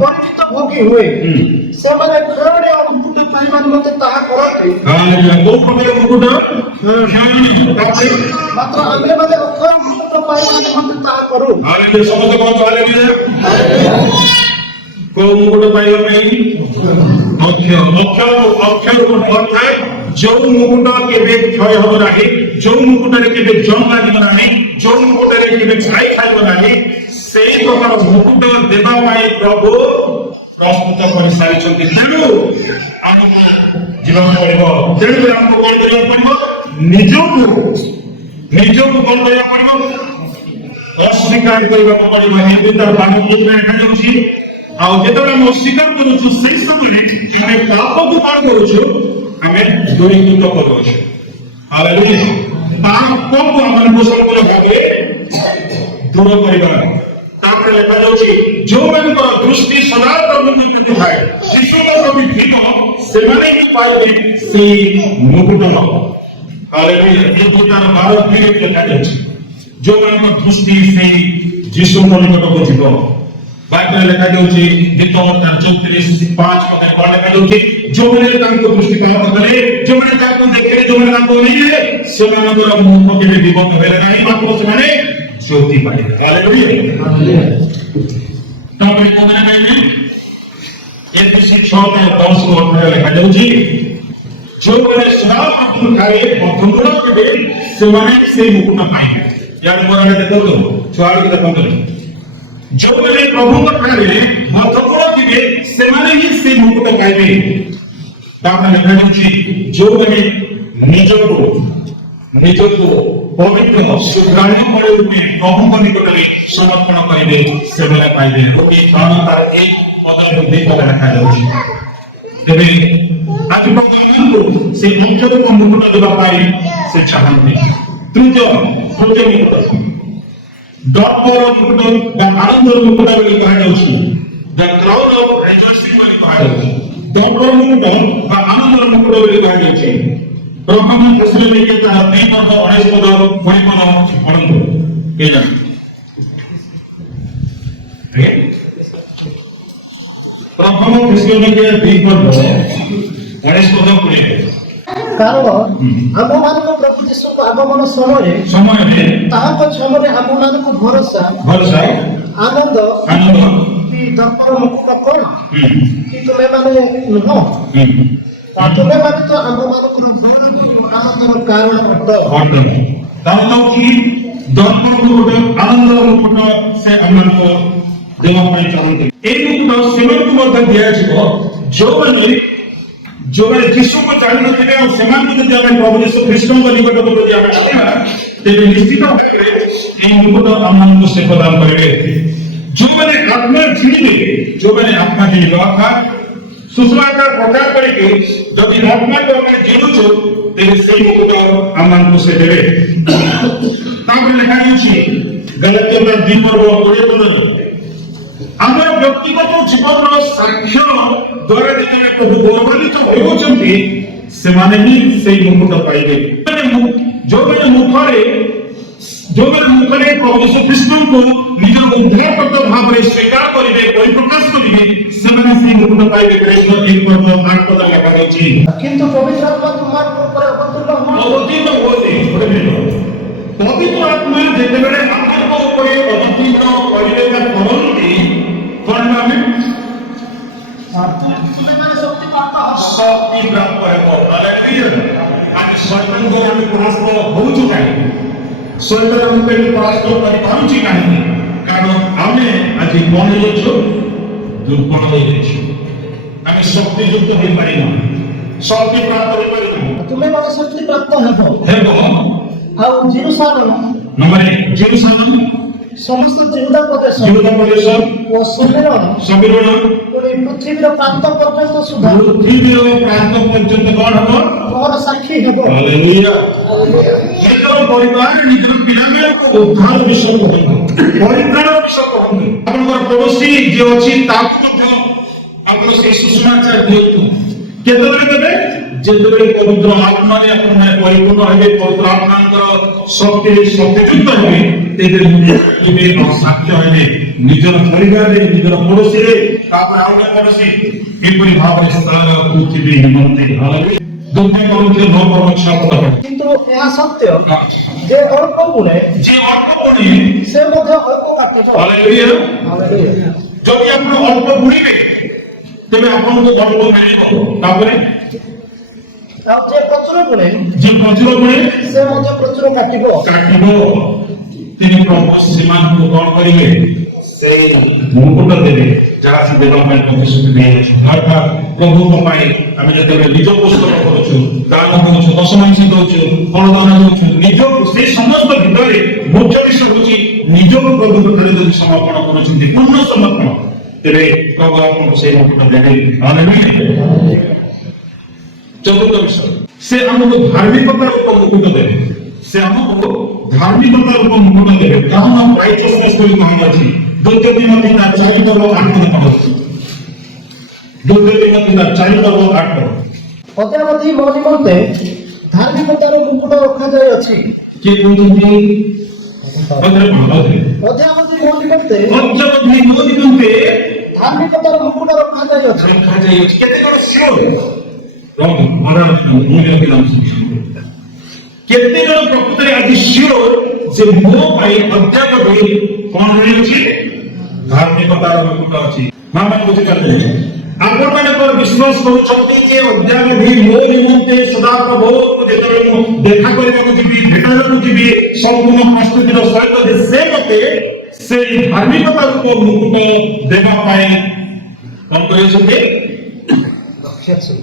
ପରିଚିତ ଭୋଗୀ ହୁଏ ସେମାନେ ଖେଳରେ ମୁକୁଟ ପାଇବା ନିମନ୍ତେ ତାହା କରନ୍ତି ମାତ୍ର ଆମେମାନେ ଅକ୍ଷୟ ମୁକୁଟ ପାଇବା ନିମନ୍ତେ ତାହା କରୁ ସମସ୍ତେ କଣ କୋଉ ମୁକୁଟ ପାଇବା ପାଇଁ ଅକ୍ଷର ଅର୍ଥାତ୍ ଯୋଉ ମୁକୁଟ କେବେ କ୍ଷୟ ହବ ନାହିଁ ଯୋଉ ମୁକୁଟରେ କେବେ ଜଙ୍ଗ ଲାଗିବ ନାହିଁ ଯୋଉ ମୁକୁଟରେ କେବେ ଛାଇ ଖାଇବ ନାହିଁ ସେଇ ପ୍ରକାର ମୁକୁଟ ଦେବା ପାଇଁ ପ୍ରଭୁ ପ୍ରସ୍ତୁତ କରିସାରିଛନ୍ତି ତେଣୁ ଆମକୁ ଯିବାକୁ ପଡିବ ତେଣୁକରି ଆମକୁ କଣ କରିବାକୁ ପଡିବ ନିଜକୁ କଣ କରିବାକୁ ପଡିବ ଅସ୍ୱୀକାର କରିବାକୁ ପଡିବ ଏମିତି ତାର ବାଣୀ ଲେଖାଯାଉଛି ଆଉ ଯେତେବେଳେ ଆମେ ଅସ୍ୱୀକାର କରୁଛୁ ସେଇ ସମୟରେ ଆମେ ପାପକୁ କଣ କରୁଛୁ ଆମେ ଦୂରୀକୃତ କରୁଛୁ ପାପକୁ ଆମମାନଙ୍କୁ ସବୁବେଳେ ଭାବେ ଦୂର କରିବା ତାପରେ ଲେଖାଯାଉଛି ଯୋଉମାନଙ୍କର ଦୃଷ୍ଟି ସଦା ପ୍ରଭୁଙ୍କ ପ୍ରତି ଥାଏ ଯୀଶୁଙ୍କ ପ୍ରତି ଥିବ ସେମାନେ ହିଁ ପାଇବେ ସେଇ ମୁକୁଟ ତାର 12 ଲେଖାଯାଉଛି ଯୋଉମାନଙ୍କ ଦୃଷ୍ଟି ସେଇ ଯୀଶୁଙ୍କ ନିକଟକୁ ଯିବ ବାଇବେଲ ଲେଖାଯାଉଛି ଦ୍ୱିତୀୟ 34-5 ପଦରେ କଣ ଲେଖାଯାଉଛି ଯୋଉମାନେ ତାଙ୍କ ଦୃଷ୍ଟି ପାଳନ କଲେ ଯୋଉମାନେ ତାଙ୍କୁ ଦେଖିଲେ ଯୋଉମାନେ ତାଙ୍କୁ ଅନେଇଲେ ସେମାନଙ୍କର ମୁଖ କେବେ ବିବର୍ତ୍ତ ହେଲେ ନାହିଁ ମାତ୍ର ସେମାନେ ଜ୍ୟୋତି ପାଇଲେ ହାଲେଲୁୟା ତାପରେ କଣ ପାଇଲେ ଏଫେସୀ 6:10 ଲେଖାଯାଉଛି ଯୋଉମାନେ ସଦାପ୍ରଭୁ ଠାରେ ଅଧୁରା କେବେ ସେମାନେ ସେଇ ମୁକୁଟ ପାଇବେ ୟାର ପରେ ଦେଖନ୍ତୁ ଛୁଆକୁ ଦେଖନ୍ତୁ ଯୋଉମାନେ ପ୍ରଭୁଙ୍କ ଠାରେ ମଧୁର ଥିବେ ସେମାନେ ହିଁ ସେ ମୁକୁଟ ପାଇବେ ତାପରେ ଲେଖାଯାଉଛି ଯୋଉମାନେ ନିଜକୁ ପବିତ୍ର ସୁଗ୍ରାହ୍ୟ ରୂପେ ପ୍ରଭୁଙ୍କ ନିକଟରେ ସମର୍ପଣ କରିବେ ସେମାନେ ପାଇବେ ତାର ଏଇ ପଦରେ ଦୀପକ ଲେଖାଯାଉଛି ତେବେ ଆଜି ଭଗବାନଙ୍କୁ ସେ ଅକ୍ଷରକୁ ମୁକୁଟ ଦେବା ପାଇଁ ସେ ଚାହାନ୍ତି ତୃତୀୟ ମୁକୁଟ ଡକ୍ଟର ମୁକୁଟ ବା ଆନନ୍ଦର ମୁକୁଟ ବୋଲି କୁହାଯାଉଛି ଦ କ୍ରାଉନ୍ ଅଫ ରିଜଏସିଂ ବୋଲି କୁହାଯାଉଛି ଦଣ୍ଡର ମୁକୁଟ ବା ଆନନ୍ଦର ମୁକୁଟ ବୋଲି କୁହାଯାଇଛି। ପ୍ରଥମ ଥେସଲୋନିକେ ତାର 2:19 ପରିମାଣ ପଢ଼ନ୍ତୁ। କିଏ ଜାଣେ? ପ୍ରଥମ ଥେସଲୋନିକେ 2:19-20। କାରଣ ଆମମାନଙ୍କ ପ୍ରଭୁ ଯୀଶୁଙ୍କ ଆଗମନ ସମୟରେ ତାହାଙ୍କ ଛମରେ ଆମମାନଙ୍କୁ ଭରସା ଆନନ୍ଦ କି ଦର୍ପଣ ମୁକୁଟ କଣ କି ତୁମେମାନେ ନୁହଁ? ତୁମେମାନେ ତ ଆମମାନଙ୍କର ଆନନ୍ଦର କାରଣ ଅଟ। ତାର ହେଉଛି ଦର୍ପଣ ମୁକୁଟ, ଆନନ୍ଦର ମୁକୁଟ ସେ ଆମମାନଙ୍କୁ ଦେବା ପାଇଁ ଚାହୁଁନ୍ତି। এই ମୁକୁଟ ସେମାନଙ୍କୁ ମଧ୍ୟ ଦିଆଯିବ ଯୋଉମାନେ ଯୀଶୁକୁ ଜାଣିନଥିବେ ଆଉ ସେମାନଙ୍କୁ ଯଦି ଆମେ ପ୍ରଭୁ ଯୀଶୁ ଖ୍ରୀଷ୍ଟଙ୍କ ନିକଟକୁ ଯଦି ଆମେ ଆସିବା ତେବେ ନିଶ୍ଚିତ ଭାବରେ ଏହି ମୁକୁଟ ଆମମାନଙ୍କୁ ସେ ପ୍ରଦାନ କରିବେ। ଯୋଉମାନେ ଆତ୍ମା ଜିଣିବେ ଅର୍ଥାତ୍ ସୁସମାଚାର ପ୍ରଚାର କରିକି ଯଦି ଆତ୍ମାକୁ ଆମେ ଜିଣୁଛୁ ତେବେ ସେଇ ମୁକୁଟ ଆମମାନଙ୍କୁ ସେ ଦେବେ। ତାପରେ ଲେଖା ହେଉଛି ଗଲାତିୟ 2:20 ଆମର ବ୍ୟକ୍ତିଗତ ଜୀବନର ସାକ୍ଷ୍ୟ ଦ୍ୱାରା ଯେତେବେଳେ ପ୍ରଭୁ ଗୌରବାନ୍ୱିତ ହେଉଛନ୍ତି ସେମାନେ ହିଁ ସେଇ ମୁକୁଟ ପାଇବେ। ଯୋଉମାନେ ମୁଖରେ ପ୍ରଭୁ ଯୀଶୁ ଖ୍ରୀଷ୍ଟଙ୍କୁ ନିଜର ଉଦ୍ଧାରକର୍ତ୍ତା ଭାବରେ ସ୍ୱୀକାର କରିବେ, ପରିପ୍ରକାଶ କରିବେ, ସେମାନେ ସେଇ ମୁକୁଟ ପାଇବେ। 1:8 ଲେଖାଯାଇଛି। କିନ୍ତୁ ପବିତ୍ର ଆତ୍ମା ତୁମମାନଙ୍କ ଉପରେ ଅବତୀର୍ଣ୍ଣ ହୁଅନ୍ତି। ପବିତ୍ର ଆତ୍ମା ଯେତେବେଳେ ଆମମାନଙ୍କ ଉପରେ ଅବତୀର୍ଣ୍ଣ କରିବେ ବା କରନ୍ତି କଣ ଆମେ ଶକ୍ତି ପ୍ରାପ୍ତ ହେବ। ଆମେ ଶୈତାନଙ୍କୁ ଆମେ ପରାସ୍ତ ହଉଛୁ କାହିଁକି? ଶୈତାନ ଆମକୁ ପରାସ୍ତ କରିପାରୁଛି କାହିଁକି? କାରଣ ଆମେ ଆଜି କଣ ହେଇଯାଇଛୁ? ଦୁର୍ବଳ ହେଇଯାଇଛୁ। ଆମେ ଶକ୍ତିଯୁକ୍ତ ହେଇପାରିବା, ଶକ୍ତି ପ୍ରାପ୍ତ ହେଇପାରିବା। ତୁମେମାନେ ଶକ୍ତି ପ୍ରାପ୍ତ ହେବ। ଆଉ ଜେରୁସାଲେମ ସମସ୍ତ ଜିହୁଦା ପ୍ରଦେଶ ଓ ସମୀରଣ ପୃଥିବୀର ପ୍ରାନ୍ତ ପର୍ଯ୍ୟନ୍ତ ସୁଦ୍ଧା କଣ ହବ? ମୋର ସାକ୍ଷୀ ହେବ। ନିଜର ପରିବାର, ନିଜର ପିଲାମାନଙ୍କୁ ଉଦ୍ଧାର ବିଷୟ କହିବ, ପରିତ୍ରାଣ ବିଷୟ କହିବ। ଆପଣଙ୍କର ପଡ଼ୋଶୀ ଯିଏ ଅଛି ତାକୁ ମଧ୍ୟ ଆପଣ ସେଇ ସୁସମାଚାର ଦିଅନ୍ତୁ। କେତେବେଳେ ଦେବେ? ଯେତେବେଳେ ପବିତ୍ର ଆତ୍ମାରେ ଆପଣମାନେ ପରିପୂର୍ଣ୍ଣ ହେବେ, ପବିତ୍ର ଆତ୍ମାଙ୍କର ଶକ୍ତିରେ ଶକ୍ତିଯୁକ୍ତ ହେବେ, ତେବେ ସାକ୍ଷ୍ୟ ହେବେ ନିଜର ପରିବାରରେ, ନିଜର ପଡ଼ୋଶୀରେ, ତାପରେ ଆଉ ଗୋଟେ ପଡ଼ୋଶୀ ଏପରି ଭାବରେ କହୁଥିବେ ନିମନ୍ତେ। କିନ୍ତୁ ଏହା ସତ୍ୟ ଯେ ଅଳ୍ପ ଗୁଣେ ସେ ମଧ୍ୟ ଅଳ୍ପ କାଟିବ। ଯଦି ଆପଣ ଅଳ୍ପ ବୁଣିବେ ତେବେ ଆପଣଙ୍କୁ ଅଳ୍ପ ମିଳିବ। ତାପରେ ଯେ ପ୍ରଚୁର ଗୁଣେ ସେ ମଧ୍ୟ ପ୍ରଚୁର କାଟିବ। তিনি প্রভু সেମାନଙ୍କୁ କଣ କରିବେ? ସେଇ ମୁକୁଟ ଦେବେ ଯାହା ସେ ଦେବା ପାଇଁ ପ୍ରତିଶ୍ରୁତି ଦେଇଛନ୍ତି। ଅର୍ଥାତ୍ ପ୍ରଭୁଙ୍କ ପାଇଁ ଆମେ ଯେତେବେଳେ ନିଜ ପୁସ୍ତକ କରୁଛୁ, ଦାନ କରୁଛୁ, ଦଶମାଂଶ ଦଉଛୁ, ଫଳଦାନ ଦଉଛୁ, ନିଜକୁ ସେଇ ସମସ୍ତ ଭିତରେ ମୁଖ୍ୟ ବିଷୟ ହେଉଛି ନିଜକୁ ପ୍ରଭୁଙ୍କ ଠାରେ ଯଦି ସମର୍ପଣ କରୁଛନ୍ତି, ପୂର୍ଣ୍ଣ ସମର୍ପଣ, ତେବେ ପ୍ରଭୁ ଆପଣଙ୍କୁ ସେଇ ମୁକୁଟ ଦେବେ। ଚତୁର୍ଥ ବିଷୟ, ସେ ଆମକୁ ଧାର୍ମିକତାର ମୁକୁଟ ଦେବେ। ସେ ଆମକୁ ଧାର୍ମିକତାର ମୁକୁଟ ଦେବେ। କାରଣ ରାଇଚସନେସ୍ ବୋଲି କୁହାଯାଇଛି। 2 ତିମୋଥୀ 4:8। ଅଦ୍ୟାବଧି ମୋ ନିମନ୍ତେ ଧାର୍ମିକତାର ମୁକୁଟ ରଖାଯାଇଅଛି। କିଏ କହୁଛନ୍ତି? ଅଦ୍ୟାବଧି ମୋ ନିମନ୍ତେ ଧାର୍ମିକତାର ମୁକୁଟ ରଖାଯାଇଅଛି। କେତେ ଜଣ ସିଓର? କେତେ ଜଣ ପ୍ରକୃତରେ ଆଜି ସିଓର ଯେ ମୋ ପାଇଁ ଅଦ୍ୟାବଧି କଣ ରହିଛି? ଧାର୍ମିକତାର ମୁକୁଟ ଅଛି। ମାନେ ବୁଝିପାରିଲେ? ଆପଣମାନଙ୍କର ବିଶ୍ୱାସ କରୁଛନ୍ତି ଯେ ଅଦ୍ୟାବଧି ମୋ ନିମନ୍ତେ ସଦାପ୍ରଭୁ ଯେତେବେଳେ ମୁଁ ଦେଖା କରିବାକୁ ଯିବି, ଭେଟିବାକୁ ଯିବି, ସମ୍ପୂର୍ଣ୍ଣ ପ୍ରସ୍ତୁତିର ସହିତ ସେ ମତେ ସେଇ ଧାର୍ମିକତାର ମୁକୁଟ ଦେବା ପାଇଁ କଣ କରିଛନ୍ତି?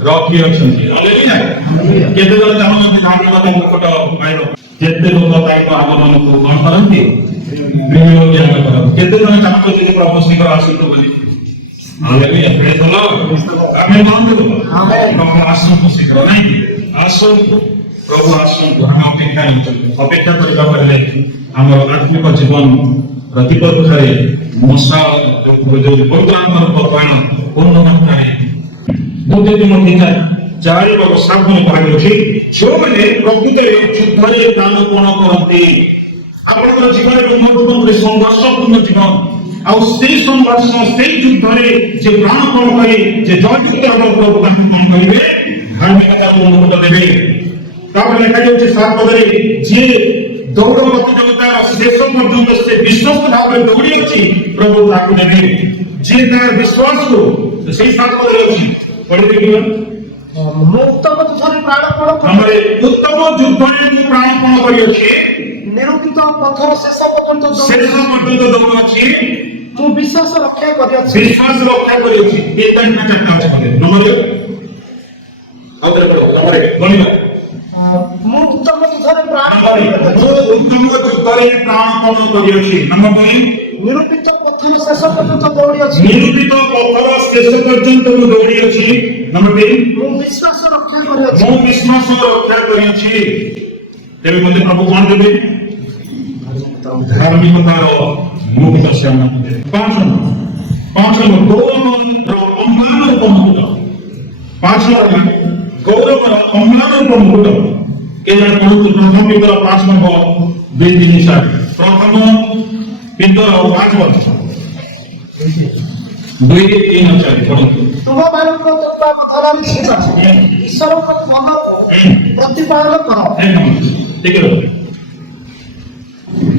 ରଖି ଅଛନ୍ତି। କେତେ ଜଣ ଚାହୁଁଛନ୍ତି ଧାର୍ମିକତା ମୁକୁଟ ପାଇବ? କେତେ ଲୋକ ତାଙ୍କ ଆମମାନଙ୍କୁ କଣ କରନ୍ତି? କେତେ ଜଣ ଚାହୁଁଛନ୍ତି ପ୍ରଭୁ ଶୀଘ୍ର ଆସନ୍ତୁ ବୋଲି? ଆମେ ଆସନ୍ତୁ ଶୀଘ୍ର, ନାଇଁ ଆସନ୍ତୁ, ପ୍ରଭୁ ଆସନ୍ତୁ। ଆମେ ଅପେକ୍ଷା କରିବା ପରେ ଆମର ଆତ୍ମିକ ଜୀବନ ପ୍ରତିପକ୍ଷରେ ମୂଷା ଯୋଉ ପବିତ୍ର ଆତ୍ମାର ବାଣ ପୂର୍ଣ୍ଣ ମାତ୍ରାରେ बुद्धि तुम ठीक है जारी बाबू साबुन कहले अछि जो माने प्रकृति रे युद्धरे प्राणपण करते आपन जीवन रे महत्वपूर्ण संघर्षपूर्ण जीवन आ से संघर्ष से युद्धरे जे प्राणपण करे जे जययुक्त हम प्रभु प्राणपण करिवे धार्मिकता को मुक्त देबे तापर लेखा जाउछि 7 पदरे जे दौड़ प्रतियोगिता शेष पर्यंत से विश्वास भाव दौड़ी अछि प्रभु ताकू देबे जे तार विश्वास को से 7 पदरे अछि पढ़ि देखियो उत्तम ଯୁଦ୍ଧରେ ପ୍ରାଣପଣ କରି हमरे उत्तम युद्धरे जो प्राणपण करि अछि ନିରୂପିତ ପଥର ଶେଷ ପର୍ଯ୍ୟନ୍ତ शेष पर्यंत दौड़ अछि ମୁଁ ବିଶ୍ୱାସ ରକ୍ଷା କରିଅଛି विश्वास रक्षा करि अछि ए तन चक्का अछि नंबर नंबर 1 बोलिबा ମୁଁ ଉତ୍ତମ ଯୁଦ୍ଧରେ ପ୍ରାଣପଣ କରିଅଛି उत्तम युद्धरे प्राणपण करि अछि नंबर 2 ନିରୂପିତ ପଥର ଶେଷ ପର୍ଯ୍ୟନ୍ତ ଦୌଡ଼ିଅଛି निरूपित पथर शेष पर्यंत मु दौड़ी अछि नंबर 3 ମୁଁ ବିଶ୍ୱାସ ରକ୍ଷା କରିଅଛି मो विश्वास रक्षा करि अछि तेबे मते प्रभु कोन देबे धार्मिकतार मुक्त श्याम 5 नंबर गौरव सम्मान मुक्त के जन पढ़ु प्रथम पितर 5 नंबर 2 दिन स्टार्ट प्रथम पितर 5 वर्ष 2 3 4 पढ़ु ତୁମମାନଙ୍କ ତତ୍ତ୍ୱାବଧାନରେ ଥିବା ଈଶ୍ୱରଙ୍କ ମନକୁ ପ୍ରତିପାଳନ କର ठीक है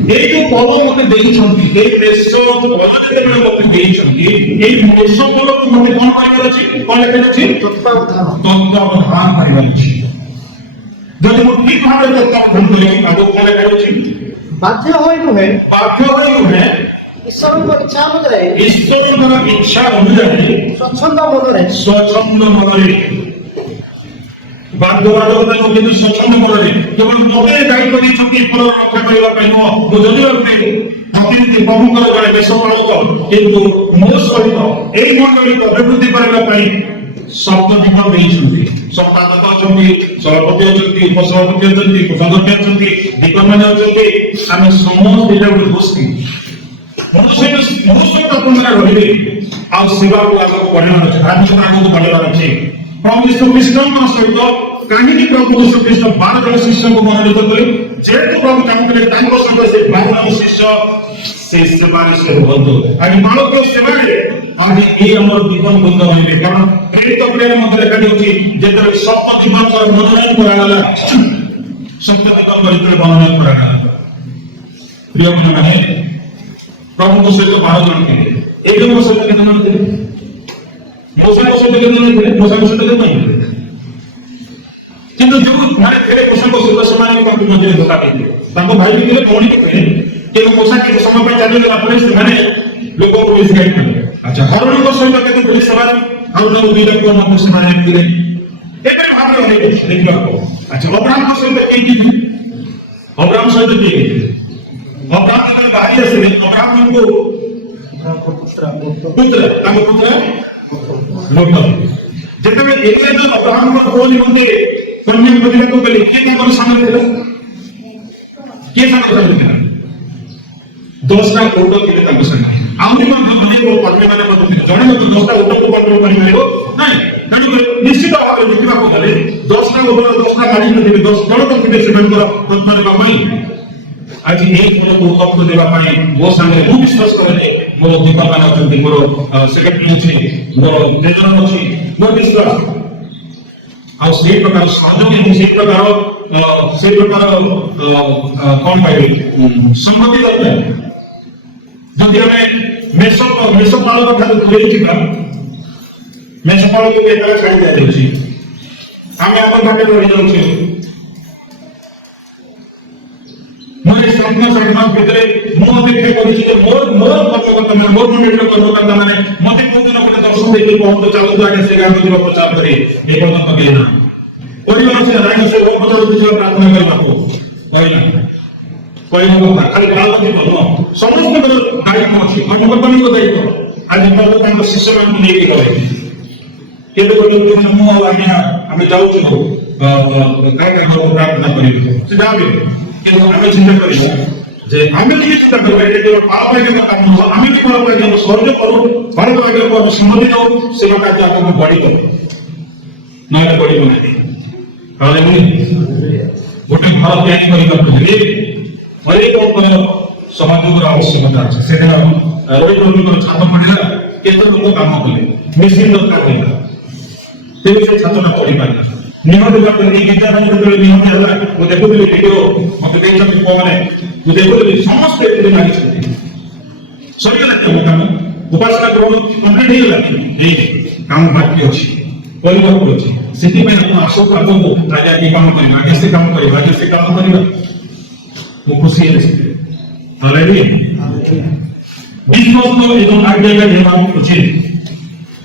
ये जो पद मते देइछंती ए देश पद जेते मते देइछंती ए देश पद मते कोन पाइबार अछि कोन लेखा अछि तत्त्वावधान पाइबार अछि जदि मो ठीक भाबे तत्त्वावधान करि आगो कोन लेखा अछि ବାଧ୍ୟ ହୋଇ ନୁହେଁ बाध्य होई है ଈଶ୍ୱରଙ୍କ ଇଚ୍ଛା ଅନୁଯାୟୀ ईश्वरଙ୍କ इच्छा अनुसार ସ୍ୱଚ୍ଛନ୍ଦ ମନରେ स्वच्छंद मनरे बाध्यबाधकता को किंतु स्वच्छंद मनरे केवल मते दायित्व देइछंती फल रक्षा करिवा पई न मो जदि अपने प्रतिनिधि प्रभुଙ୍କର ଜଣେ ଦେଶପାଳକ କିନ୍ତୁ ମୋ ସହିତ ଏହି ମଣ୍ଡଳୀକୁ ଅଭିବୃଦ୍ଧି କରିବା ପାଇଁ ଶବ୍ଦ ବିଭାଗ ଦେଇଛନ୍ତି ସମ୍ପାଦକ ଅଛନ୍ତି ସଭାପତି ଅଛନ୍ତି ଉପସଭାପତି ଅଛନ୍ତି ସଦସ୍ୟ ଅଛନ୍ତି ଦିଗମାନେ ଅଛନ୍ତି ଆମେ ସମସ୍ତେ ଏଟା ଗୋଟେ ଗୋଷ୍ଠୀ ମନୁଷ୍ୟ ତତ୍ତ୍ୱରେ ରହିଲେ ଆଉ ସେବାକୁ ଆଗକୁ ବଢ଼ିବାର ଅଛି ଧାର୍ମିକତା ଆଗକୁ ବଢ଼ିବାର ଅଛି प्रभु यीशु ख्रीष्टଙ୍କ ସହିତ କାହିଁକି ପ୍ରଭୁ ଯୀଶୁ ଖ୍ରୀଷ୍ଟ 12 ଜଣ ଶିଷ୍ୟଙ୍କୁ ମନୋନୀତ କଲେ ଯେହେତୁ ପ୍ରଭୁ ଚାହୁଁଥିଲେ ତାଙ୍କ ସହିତ ସେ 12 ଜଣ ଶିଷ୍ୟ ସେ ସେବାରେ ସେ ହୁଅନ୍ତୁ ଆଜି ବାଳକ ସେବାରେ ଆଜି ଏଇ ଆମର ଜୀବନ ବନ୍ଧ ରହିବେ କାରଣ ପ୍ରେରିତ ପିଲାର ମଧ୍ୟ ଲେଖାଯାଇଛି ଯେତେବେଳେ ସପ୍ତ ଜୀବନଙ୍କର ମନୋନୟନ କରାଗଲା ସପ୍ତ ଜୀବନଙ୍କର ଯେତେବେଳେ ମନୋନୟନ କରାଗଲା ପ୍ରିୟ ମାନେ ପ୍ରଭୁଙ୍କ ସହିତ 12 ଜଣ ଥିଲେ ଏକ ଜଣଙ୍କ ସହିତ କେତେ ଜଣ ଥିଲେ मोसा को सहित केते थे मोसा को सहित केते किंतु जो मारे फेरे मोसा को सहित समान को मध्य धोखा देते ताको भाई भी थे भौणी थे के मोसा के समय पे चले गला पुलिस माने लोगों को मिसगाइड करे अच्छा हरण को सहित केते पुलिस सवार और जो दुई को मत समान करे एबे भाबरे होने देखिबा को अच्छा अब्राहम को सहित के अब्राहम सहित के अब्राहम ने बाहर से अब्राहम को पुत्र लोक जेतबे एलियाह अब्राहम को कोन होते कन्या बदिला को कले के कोन सामने देला के सामने देला 10 टा ओटो के ताको संग आउनी मा बने को पढ़ने माने मत जणे मत 10 टा ओटो को कंट्रोल करि मारिबो नाही तानी निश्चित भाबे देखिबा को गले 10 टा ओटो 10 टा गाड़ी न देबे 10 जण तो के सेवन कर तत्मारे बाबई आज एक मोर को कप देबा पाई वो संगे मु विश्वास करे मोर दीपक मान अछंती मोर सेक्रेटरी अछि मोर नेजन अछि मोर विश्वास आ से प्रकार सहयोग एवं से प्रकार कोन पाइबे संगति करते जदि हमें मेषो पालन कथा बोलि छिका मेषो पालन के एकरा छाड़ी जाय छी हम अपन भाटे रहि जाउ छी मोर सपना भितरे मो देखे करी जे मोर कर्मकर्ता माने मोर यूनिट कर्मकर्ता माने मते कोन कोन दर्शन देके पहुंच चालू आगे से गाम में प्रचार करे ए पर्यंत के ना परिवार से राय से वो बदल दिशा प्रार्थना करबा को पहिला को खाली गाम में बोलो समस्त बदल दायित्व अछि कर्मकर्ता को दायित्व आज प्रभु तांको शिष्य मान को लेके गए केते कोन तुम मो आज्ञा हम जाउ छु काय प्रार्थना करियो से जाबे कि हमें चिंता करिए जे हमें ये चिंता करबे जे पाप के काम हमें की पाप के स्वर्ग करू भारत के को सम्मति दो सेवा कार्य आगे बढ़ी करो ନହେଲେ ପଡ଼ିବ ନାହିଁ। ଗୋଟେ ଘର ତିଆରି କରିବା ପୂର୍ବରୁ ଅନେକଙ୍କର ସମାଜର ଆବଶ୍ୟକତା ଅଛି। ସେଟା ରୋହିତଙ୍କର ଛାତ ପଡ଼ିଲା, କେତେ ଲୋକ କାମ କଲେ, ମେସିନ୍ ଦରକାର ହେଲା, ତେବେ ସେ ଛାତଟା ପଡ଼ିପାରିଲା। ନିହାତି ଭାବରେ ଏଇ ବିଦ୍ୟାଳୟ ଯେତେବେଳେ ନିହାତି ହେଲା, ମୁଁ ଦେଖୁଥିଲି ଭିଡ଼ିଓ, ମତେ ଦେଇଛନ୍ତି ପୁଅମାନେ, ମୁଁ ଦେଖୁଥିଲି ସମସ୍ତେ ଏଥିରେ ଲାଗିଛନ୍ତି। ସରିଗଲା କାମ, ଉପାସନା ଗ୍ରହଣ କମ୍ପ୍ଲିଟ୍ ହେଇଗଲା, ଏଇ କାମ ବାକି ଅଛି, କରିବାକୁ ଅଛି। ସେଥିପାଇଁ ଆପଣ ଆସନ୍ତୁ ଆଗକୁ, ଆଜି ଆଜି କାମ କରିବା, ଆଜି ସେ କାମ କରିବା, ଆଜି ସେ କାମ କରିବା। ମୁଁ ଖୁସି ହେଲେ ସେଥିରେ ବିଶ୍ୱସ୍ତ ଏବଂ ଆଜ୍ଞାକାରୀ ହେବା ଉଚିତ।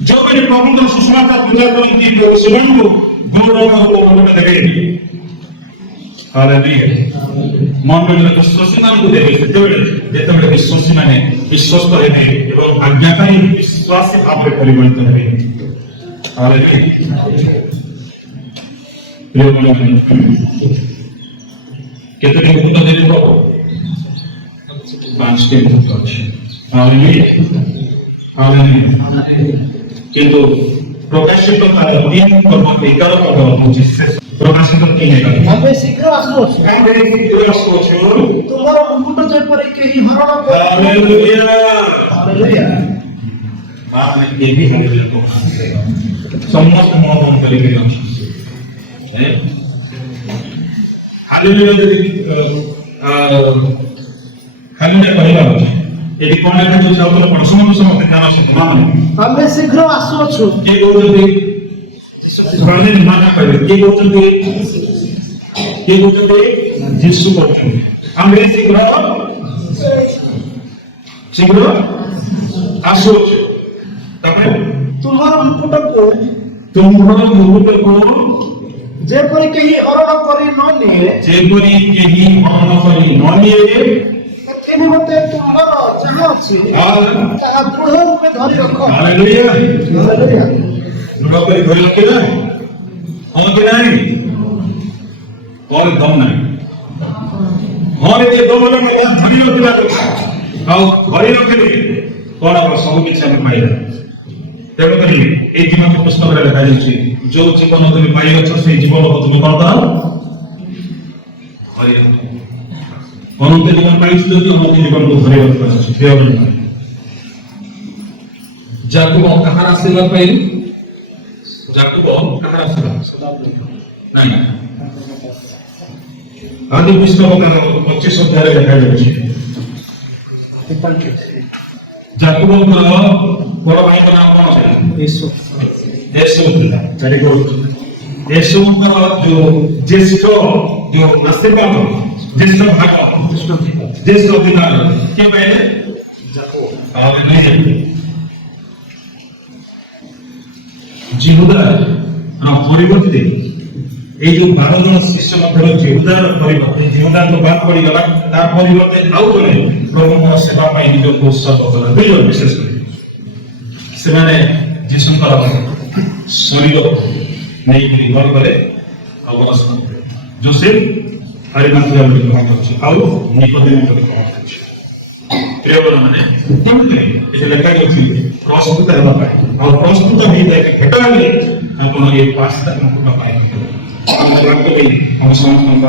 ଯେଉଁମାନେ ପ୍ରଭୁଙ୍କର ସୁଷମାତା ପୂଜା କରନ୍ତି, ପ୍ରଭୁ ଶିବଙ୍କୁ ଗୌରବ ଓ ମନଟା ଦେବେ। ମଣ୍ଡଳୀର ବିଶ୍ୱାସୀମାନଙ୍କୁ ଦେବେ ସେତେବେଳେ ଯେତେବେଳେ ବିଶ୍ୱାସୀମାନେ ବିଶ୍ୱସ୍ତ ହେବେ ଏବଂ ଆଜ୍ଞାକାରୀ ବିଶ୍ୱାସୀ ଭାବରେ ପରିଗଣିତ ହେବେ। କେତେ ମୁହୂର୍ତ୍ତ ଦେବ? 5ଟି ମୁହୂର୍ତ୍ତ ଅଛି। କିନ୍ତୁ ପ୍ରକାଶିତ 3:11 ହଉଛି ପ୍ରକାଶିତ 3:11। ଆମେ ଶୀଘ୍ର ଆସୁଅଛୁ, ତୁମର ମୁକୁଟ ଯେପରି କେହି ହରଣ କରି ସମସ୍ତ ମନ କରିକି କହିବା ଅଛି। ଏଠି କଣ ଲେଖାଯାଉଛି ଆଉ କଣ ସମସ୍ତେ ଜ୍ଞାନ ଅଛି। ଆମେ ଶୀଘ୍ର ଆସୁଅଛୁ। କିଏ କହୁଛନ୍ତି? କିଏ କହୁଛନ୍ତି? କିଏ କହୁଛନ୍ତି? ଯୀଶୁ କହୁଛନ୍ତି ଆମେ ଶୀଘ୍ର ଆସୁଅଛୁ। ତାପରେ ତୁମର ମୁକୁଟକୁ ଯେପରି କେହି ହରଣ କରି ନ ନିଏ, ସେଥି ନିମନ୍ତେ ତୁମର ଯାହା ଅଛି ତାହା ଦୃଢ଼ ରୂପେ ଧରି ରଖ। ହାଲେଲୁୟା। ହାଲେଲୁୟା। ଦୃଢ଼ କରି ଧରି ରଖିଲା ହଁ କି ନାହିଁ? କଣ ଦମ ନାହିଁ? ହଁ ରେ ଦମ ଧରି ରଖିଲା ଆଉ ଧରି ରଖିଲେ କଣ ହବ? ସବୁ କିଛି ଆମେ ପାଇବା। ତେଣୁକରି এই জীবন পুস্তকରେ ଲେଖାଯାଇଛି ଯୋଉ ଜୀବନ তুমি ପାଇଅଛ ସେଇ ଜୀବନକୁ তুমি କଣ କର? ଧରି ରଖ। ଅନନ୍ତ ଜୀବନ ପାଇଛୁ ଯଦି ଅନନ୍ତ ଜୀବନକୁ ଧରି ରଖିବାର ଅଛି। ଯାକୁବ କାହାର ଆଶୀର୍ବାଦ ପାଇଲୁ? ଯାକୁବ କାହାର ଆଶୀର୍ବାଦ? ନାଇଁ, ଆଦି ପୁସ୍ତକ 25 ଅଧ୍ୟାୟରେ ଲେଖାଯାଇଛି ଯାକୁବଙ୍କର ବଡ଼ ଭାଇଙ୍କ ନାମ କଣ ଥିଲା? ଏସୁ ଥିଲା। ଏସୁଙ୍କର ଯୋଉ ଜ୍ୟେଷ୍ଠ ଯୋଉ ଆଶୀର୍ବାଦ, ଜ୍ୟେଷ୍ଠ ଭାଗ, ଜ୍ୟେଷ୍ଠ ଅଧିକାର କିଏ ପାଇଲେ? ଜିହୁଦା ପରିବର୍ତ୍ତେ এই যে 12 জন শিষ্য ମଧ୍ୟରେ ଜିହୁଦାର ପରିବର୍ତ୍ତେ ଜିହୁଦାଙ୍କୁ ବାଦ ପଡ଼ିଗଲା, ତାର ପରିବର୍ତ୍ତେ ଆଉ ଜଣେ ପ୍ରଭୁଙ୍କର ସେବା ପାଇଁ ନିଜକୁ ଉତ୍ସର୍ଗ କଲା। 2 ଜଣ ବିଶେଷ କରି ସେମାନେ ଯୀଶୁଙ୍କର ଶରୀର ନେଇକରି ଘର କଲେ ଆଉ ଯୋସେଫ ଆରିମାଥ୍ୟା ବୋଲି ଗ୍ରହଣ କରୁଛି ଆଉ ନିକୋଦେମ ବୋଲି ଗ୍ରହଣ କରୁଛି। ପ୍ରିୟମାନେ କେମିତି ଏ ଲେଖାଯାଇଛି ପ୍ରସ୍ତୁତ ହେବା ପାଇଁ ଆଉ ପ୍ରସ୍ତୁତ ହେଇଯାଏ ଭେଟ ହେଲେ ଆପଣ ଏ ପାସ୍ତା ମୁକୁଟ ପାଇବେ। ଆମେ ସମସ୍ତଙ୍କ